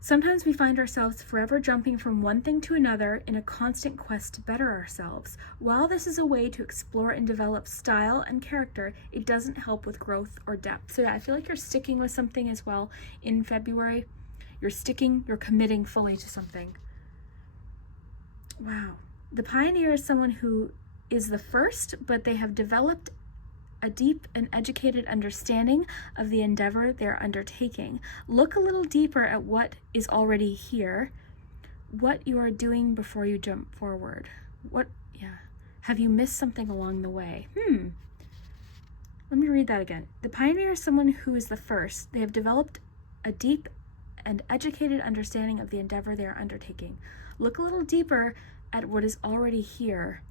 Sometimes we find ourselves forever jumping from one thing to another in a constant quest to better ourselves. While this is a way to explore and develop style and character, it doesn't help with growth or depth. So yeah, I feel like you're sticking with something as well in February. You're committing fully to something. Wow. The Pioneer is someone who is the first, but they have developed a deep and educated understanding of the endeavor they're undertaking. Look a little deeper at what is already here, what you are doing before you jump forward. Have you missed something along the way? Let me read that again. The Pioneer is someone who is the first. They have developed a deep and educated understanding of the endeavor they are undertaking. Look a little deeper at what is already here,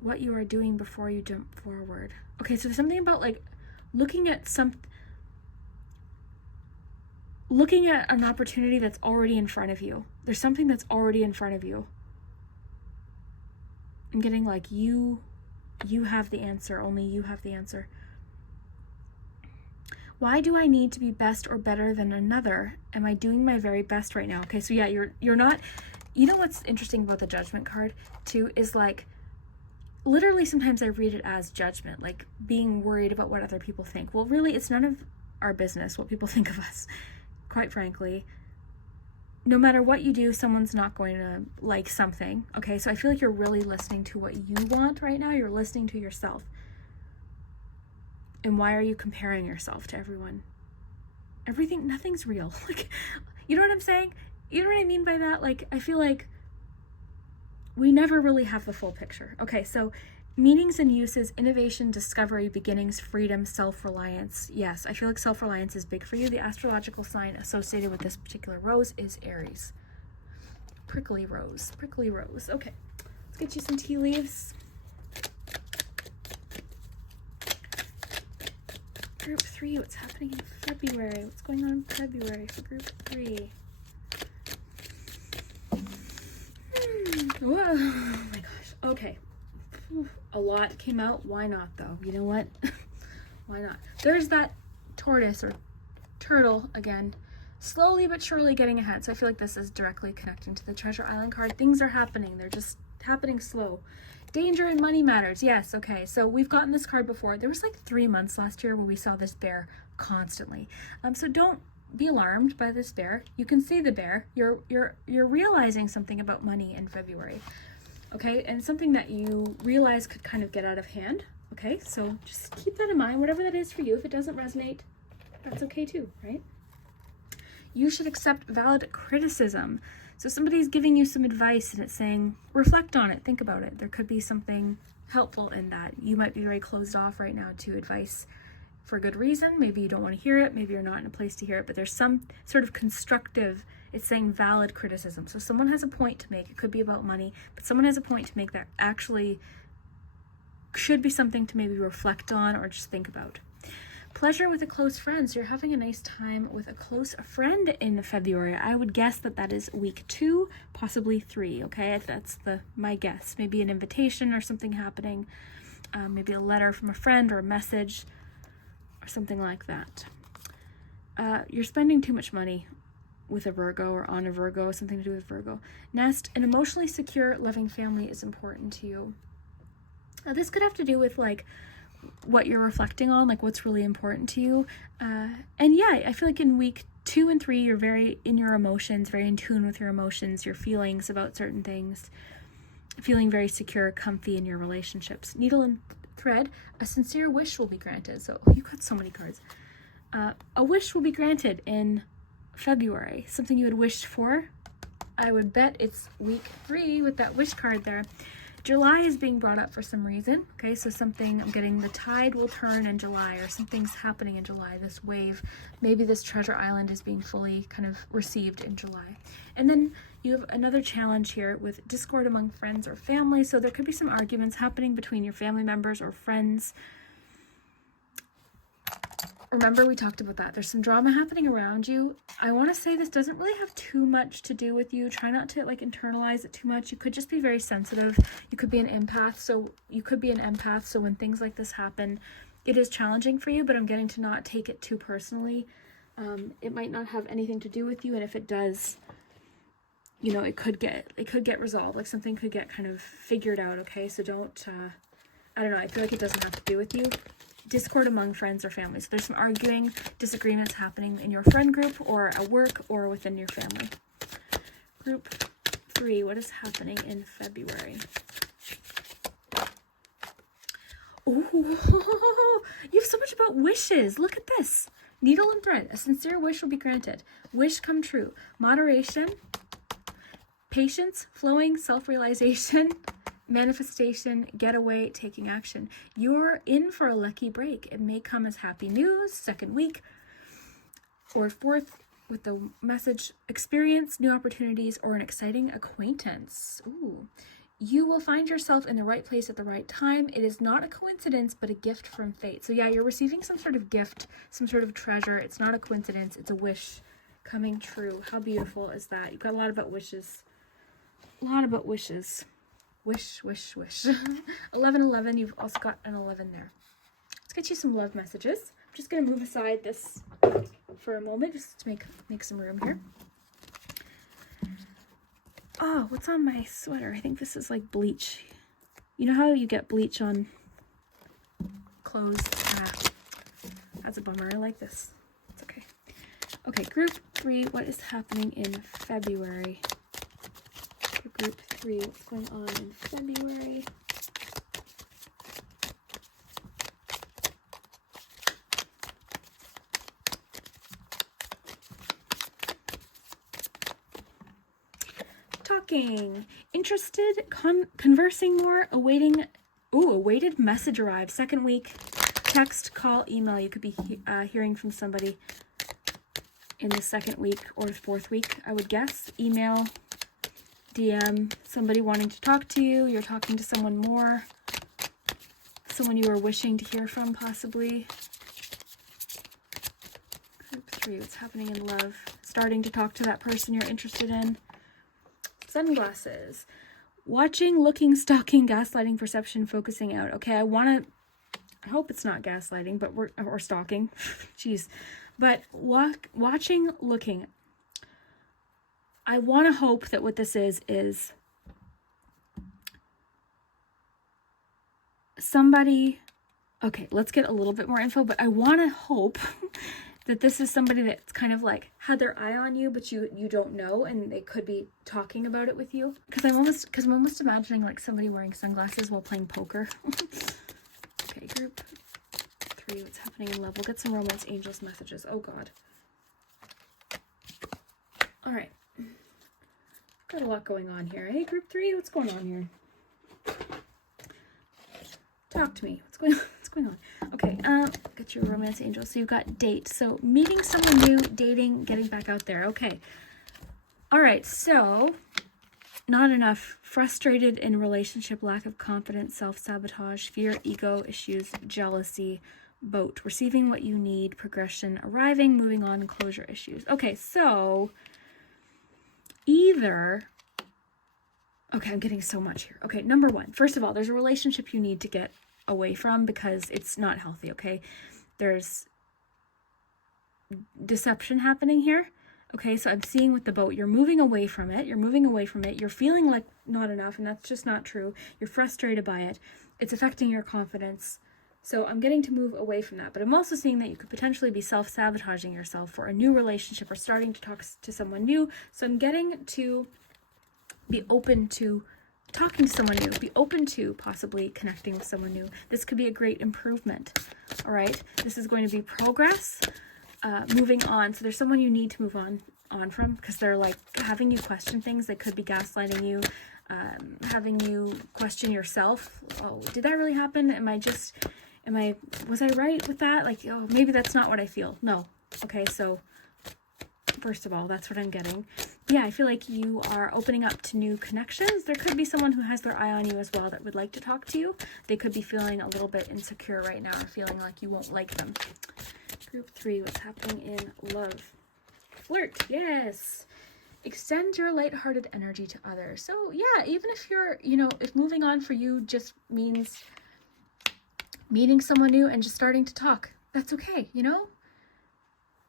what you are doing before you jump forward. Okay, so there's something about like looking at an opportunity that's already in front of you. There's something that's already in front of you. I'm getting like you have the answer, only you have the answer. Why do I need to be best or better than another? Am I doing my very best right now? Okay, so yeah, you're not, you know what's interesting about the Judgment card too is like, literally sometimes I read it as judgment, like being worried about what other people think. Well, really, it's none of our business what people think of us, quite frankly. No matter what you do, someone's not going to like something, okay? So I feel like you're really listening to what you want right now. You're listening to yourself. And why are you comparing yourself to everyone? Nothing's real. Like, you know what I'm saying? You know what I mean by that? Like, I feel like we never really have the full picture. Okay, so meanings and uses, innovation, discovery, beginnings, freedom, self-reliance. Yes, I feel like self-reliance is big for you. The astrological sign associated with this particular rose is Aries. Prickly rose, prickly rose. Okay, let's get you some tea leaves. Group 3, what's happening in February? What's going on in February for group 3? Whoa, oh my gosh. Okay. A lot came out. Why not though? You know what? Why not? There's that tortoise or turtle again. Slowly but surely getting ahead. So I feel like this is directly connecting to the Treasure Island card. Things are happening. They're just happening slow. Danger and money matters. Yes, okay. So we've gotten this card before. There was like 3 months last year where we saw this bear constantly. So don't be alarmed by this bear. You can see the bear. You're realizing something about money in February. Okay? And something that you realize could kind of get out of hand. Okay? So just keep that in mind. Whatever that is for you. If it doesn't resonate, that's okay too, right? You should accept valid criticism. So somebody's giving you some advice and it's saying, reflect on it, think about it. There could be something helpful in that. You might be very closed off right now to advice for a good reason. Maybe you don't want to hear it. Maybe you're not in a place to hear it, but there's some sort of constructive, it's saying valid criticism. So someone has a point to make. It could be about money, but someone has a point to make that actually should be something to maybe reflect on or just think about. Pleasure with a close friend. So you're having a nice time with a close friend in February. I would guess that that is week 2, possibly 3. Okay, that's my guess. Maybe an invitation or something happening. Maybe a letter from a friend or a message or something like that. You're spending too much money with a Virgo or on a Virgo, something to do with Virgo. Nest, an emotionally secure, loving family is important to you. Now, this could have to do with like what you're reflecting on, like what's really important to you. And yeah, I feel like in week 2 and 3, you're very in your emotions, very in tune with your emotions, your feelings about certain things, feeling very secure, comfy in your relationships. Needle and thread, a sincere wish will be granted. So you got so many cards. A wish will be granted in February. Something you had wished for. I would bet it's week 3 with that wish card there. July is being brought up for some reason. Okay, so something, I'm getting the tide will turn in July, or something's happening in July, this wave. Maybe this treasure island is being fully kind of received in July. And then you have another challenge here with discord among friends or family. So there could be some arguments happening between your family members or friends. Remember, we talked about that. There's some drama happening around you. I want to say this doesn't really have too much to do with you. Try not to like internalize it too much. You could just be very sensitive. You could be an empath. So when things like this happen, it is challenging for you, but I'm getting to not take it too personally. It might not have anything to do with you. And if it does, you know, it could get resolved. Like something could get kind of figured out. Okay. So don't, I don't know. I feel like it doesn't have to do with you. Discord among friends or family. So there's some arguing, disagreements happening in your friend group or at work or within your family. Group 3, what is happening in February? Oh, you have so much about wishes. Look at this. Needle and thread. A sincere wish will be granted. Wish come true. Moderation, patience, flowing, self-realization, manifestation, getaway, taking action. You're in for a lucky break. It may come as happy news, 2nd week, or 4th with the message, experience, new opportunities, or an exciting acquaintance. Ooh. You will find yourself in the right place at the right time. It is not a coincidence, but a gift from fate. So yeah, you're receiving some sort of gift, some sort of treasure. It's not a coincidence. It's a wish coming true. How beautiful is that? You've got a lot about wishes. A lot about wishes. Wish, wish, wish. 11, 11. You've also got an 11 there. Let's get you some love messages. I'm just going to move aside this for a moment just to make some room here. Oh, what's on my sweater? I think this is like bleach. You know how you get bleach on clothes? That's a bummer. I like this. It's okay. Okay, group 3. What is happening in February? Group 3, what's going on in February? Talking, interested, conversing more, awaiting, awaited message arrives, 2nd week, text, call, email. You could be hearing from somebody in the 2nd week or 4th week, I would guess. Email, DM, somebody wanting to talk to you, you're talking to someone more, someone you were wishing to hear from possibly. Group 3, what's happening in love? Starting to talk to that person you're interested in. Sunglasses. Watching, looking, stalking, gaslighting, perception, focusing out. Okay, I hope it's not gaslighting, but or stalking. Jeez. But watching, looking. I want to hope that what this is somebody, okay, let's get a little bit more info, but I want to hope that this is somebody that's kind of like had their eye on you, but you don't know, and they could be talking about it with you. Because I'm almost imagining like somebody wearing sunglasses while playing poker. Okay, group 3, what's happening in love? We'll get some romance angels messages. Oh God. All right. Got a lot going on here. Hey, group 3, what's going on here? Talk to me. What's going on? Okay, got your romance angel. So you've got date. So meeting someone new, dating, getting back out there. Okay. All right, so not enough. Frustrated in relationship, lack of confidence, self-sabotage, fear, ego issues, jealousy, boat. Receiving what you need, progression, arriving, moving on, closure issues. Okay, so either, okay, I'm getting so much here. Okay, number 1, first of all, there's a relationship you need to get away from because it's not healthy, okay? There's deception happening here. Okay, so I'm seeing with the boat, you're moving away from it. You're feeling like not enough, and that's just not true. You're frustrated by it. It's affecting your confidence. So I'm getting to move away from that. But I'm also seeing that you could potentially be self-sabotaging yourself for a new relationship or starting to talk to someone new. So I'm getting to be open to talking to someone new. Be open to possibly connecting with someone new. This could be a great improvement. All right. This is going to be progress. Moving on. So there's someone you need to move on from because they're like having you question things. They could be gaslighting you, having you question yourself. Oh, did that really happen? Was I right with that? Like, oh, maybe that's not what I feel. No. Okay, so first of all, that's what I'm getting. Yeah, I feel like you are opening up to new connections. There could be someone who has their eye on you as well that would like to talk to you. They could be feeling a little bit insecure right now or feeling like you won't like them. Group 3, what's happening in love? Flirt, yes. Extend your lighthearted energy to others. So yeah, even if you're, if moving on for you just means meeting someone new and just starting to talk, that's okay,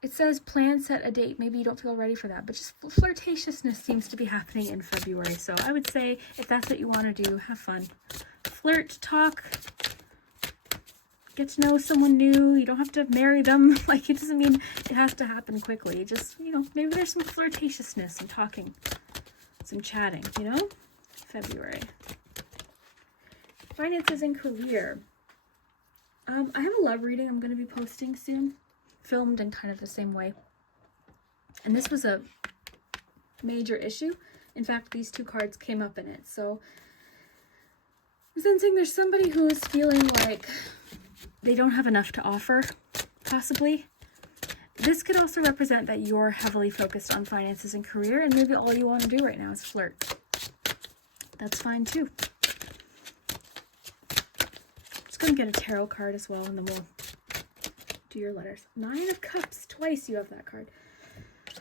It says plan, set a date. Maybe you don't feel ready for that, but just flirtatiousness seems to be happening in February. So I would say if that's what you want to do, have fun. Flirt, talk, get to know someone new. You don't have to marry them. Like, it doesn't mean it has to happen quickly. Just, maybe there's some flirtatiousness, some talking, some chatting, February. Finances and career. I have a love reading I'm going to be posting soon. Filmed in kind of the same way. And this was a major issue. In fact, these 2 cards came up in it. So I'm sensing there's somebody who is feeling like they don't have enough to offer, possibly. This could also represent that you're heavily focused on finances and career, and maybe all you want to do right now is flirt. That's fine too. Just going to get a tarot card as well, and then we'll do your letters. 9 of Cups, twice you have that card.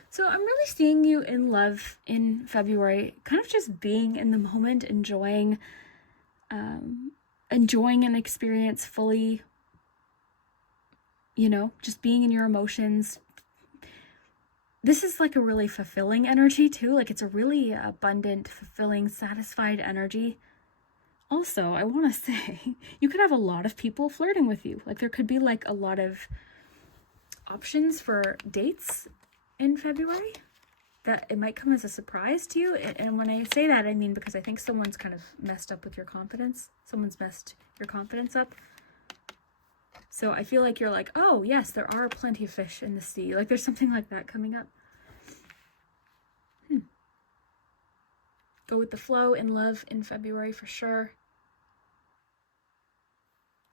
So I'm really seeing you in love in February, kind of just being in the moment, enjoying an experience fully, just being in your emotions. This is like a really fulfilling energy too. Like, it's a really abundant, fulfilling, satisfied energy. Also, I want to say, you could have a lot of people flirting with you. Like, there could be like a lot of options for dates in February that it might come as a surprise to you. And when I say that, I mean because I think someone's kind of messed up with your confidence. Someone's messed your confidence up. So I feel like you're like, oh yes, there are plenty of fish in the sea. Like, there's something like that coming up. Go with the flow in love in February for sure.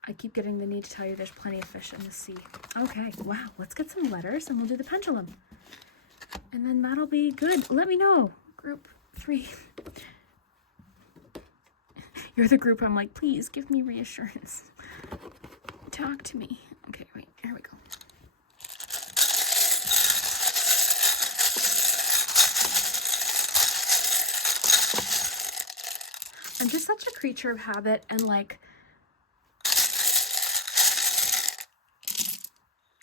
I keep getting the need to tell you there's plenty of fish in the sea. Okay, wow. Let's get some letters and we'll do the pendulum. And then that'll be good. Let me know, group 3. You're the group I'm like, please give me reassurance. Talk to me. Okay, wait, here we go. I'm just such a creature of habit, and like,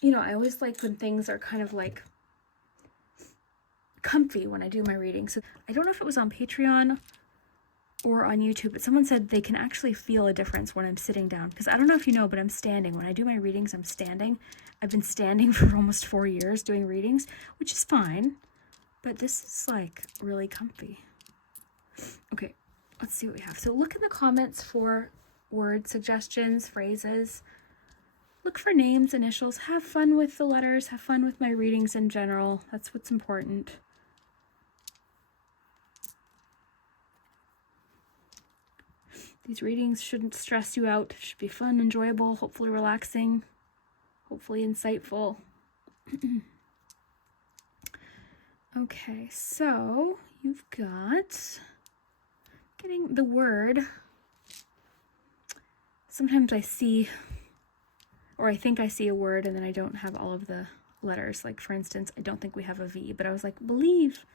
you know, I always like when things are kind of like comfy when I do my reading. So I don't know if it was on Patreon or on YouTube, but someone said they can actually feel a difference when I'm sitting down, because I don't know if you know, but I'm standing. When I do my readings, I'm standing. I've been standing for almost 4 years doing readings, which is fine, but this is like really comfy. Okay, let's see what we have. So look in the comments for word suggestions, phrases. Look for names, initials. Have fun with the letters. Have fun with my readings in general. That's what's important. These readings shouldn't stress you out. It should be fun, enjoyable, hopefully relaxing, hopefully insightful. Okay, so you've got getting the word. Sometimes I see, or I think I see a word and then I don't have all of the letters. Like for instance, I don't think we have a V, but I was like, believe.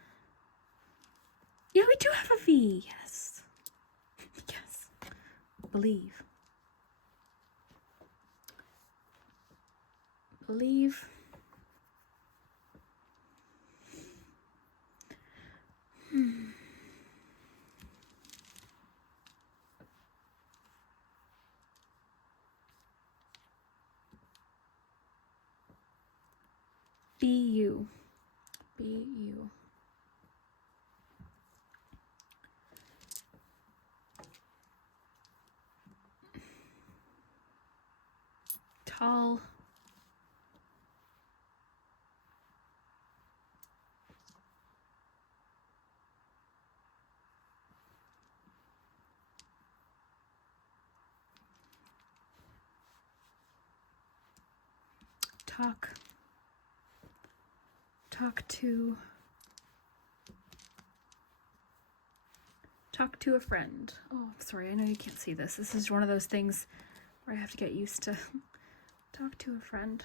Yeah, we do have a V. Yes. Yes. Believe. Believe. Be you. Be you. Tall. Talk. Talk to a friend. Oh, sorry, I know you can't see this. This is one of those things where I have to get used to. Talk to a friend.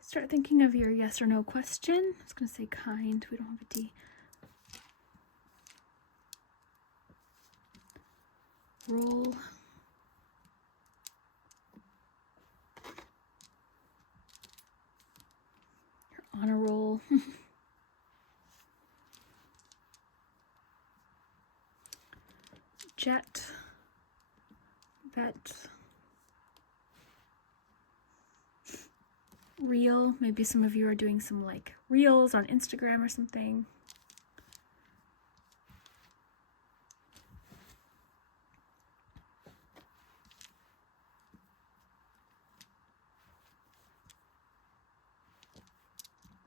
Start thinking of your yes or no question. I was going to say kind. We don't have a D. Roll. You're on a roll. Jet. Bet. Reel. Maybe some of you are doing some like reels on Instagram or something.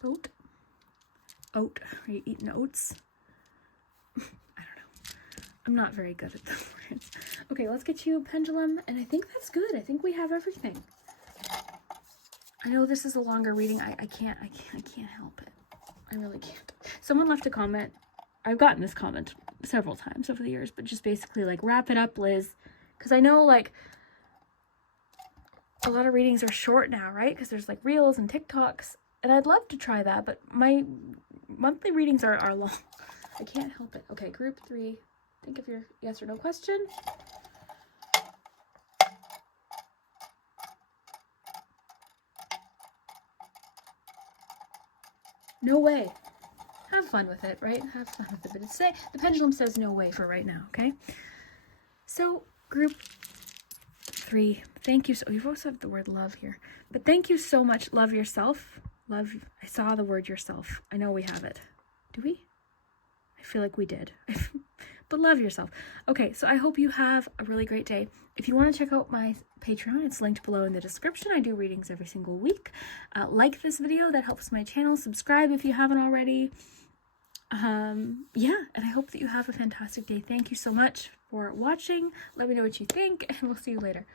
Oat. Oat. Are you eating oats? I don't know. I'm not very good at the words. Okay, let's get you a pendulum, and I think that's good. I think we have everything. I know this is a longer reading. I can't help it. I really can't. Someone left a comment. I've gotten this comment several times over the years, but just basically like, wrap it up, Liz. Because I know like a lot of readings are short now, right? Because there's like reels and TikToks, and I'd love to try that, but my monthly readings are long. I can't help it. Okay, group 3. Think of your yes or no question. No way. Have fun with it, right? Have fun with it. But the pendulum says no way for right now, okay? So, group 3, thank you. So, you've also have the word love here. But thank you so much. Love yourself. Love, I saw the word yourself. I know we have it. Do we? I feel like we did. But love yourself. Okay, so I hope you have a really great day. If you want to check out my Patreon, it's linked below in the description. I do readings every single week. Like this video, that helps my channel. Subscribe if you haven't already. Yeah, and I hope that you have a fantastic day. Thank you so much for watching. Let me know what you think, and we'll see you later.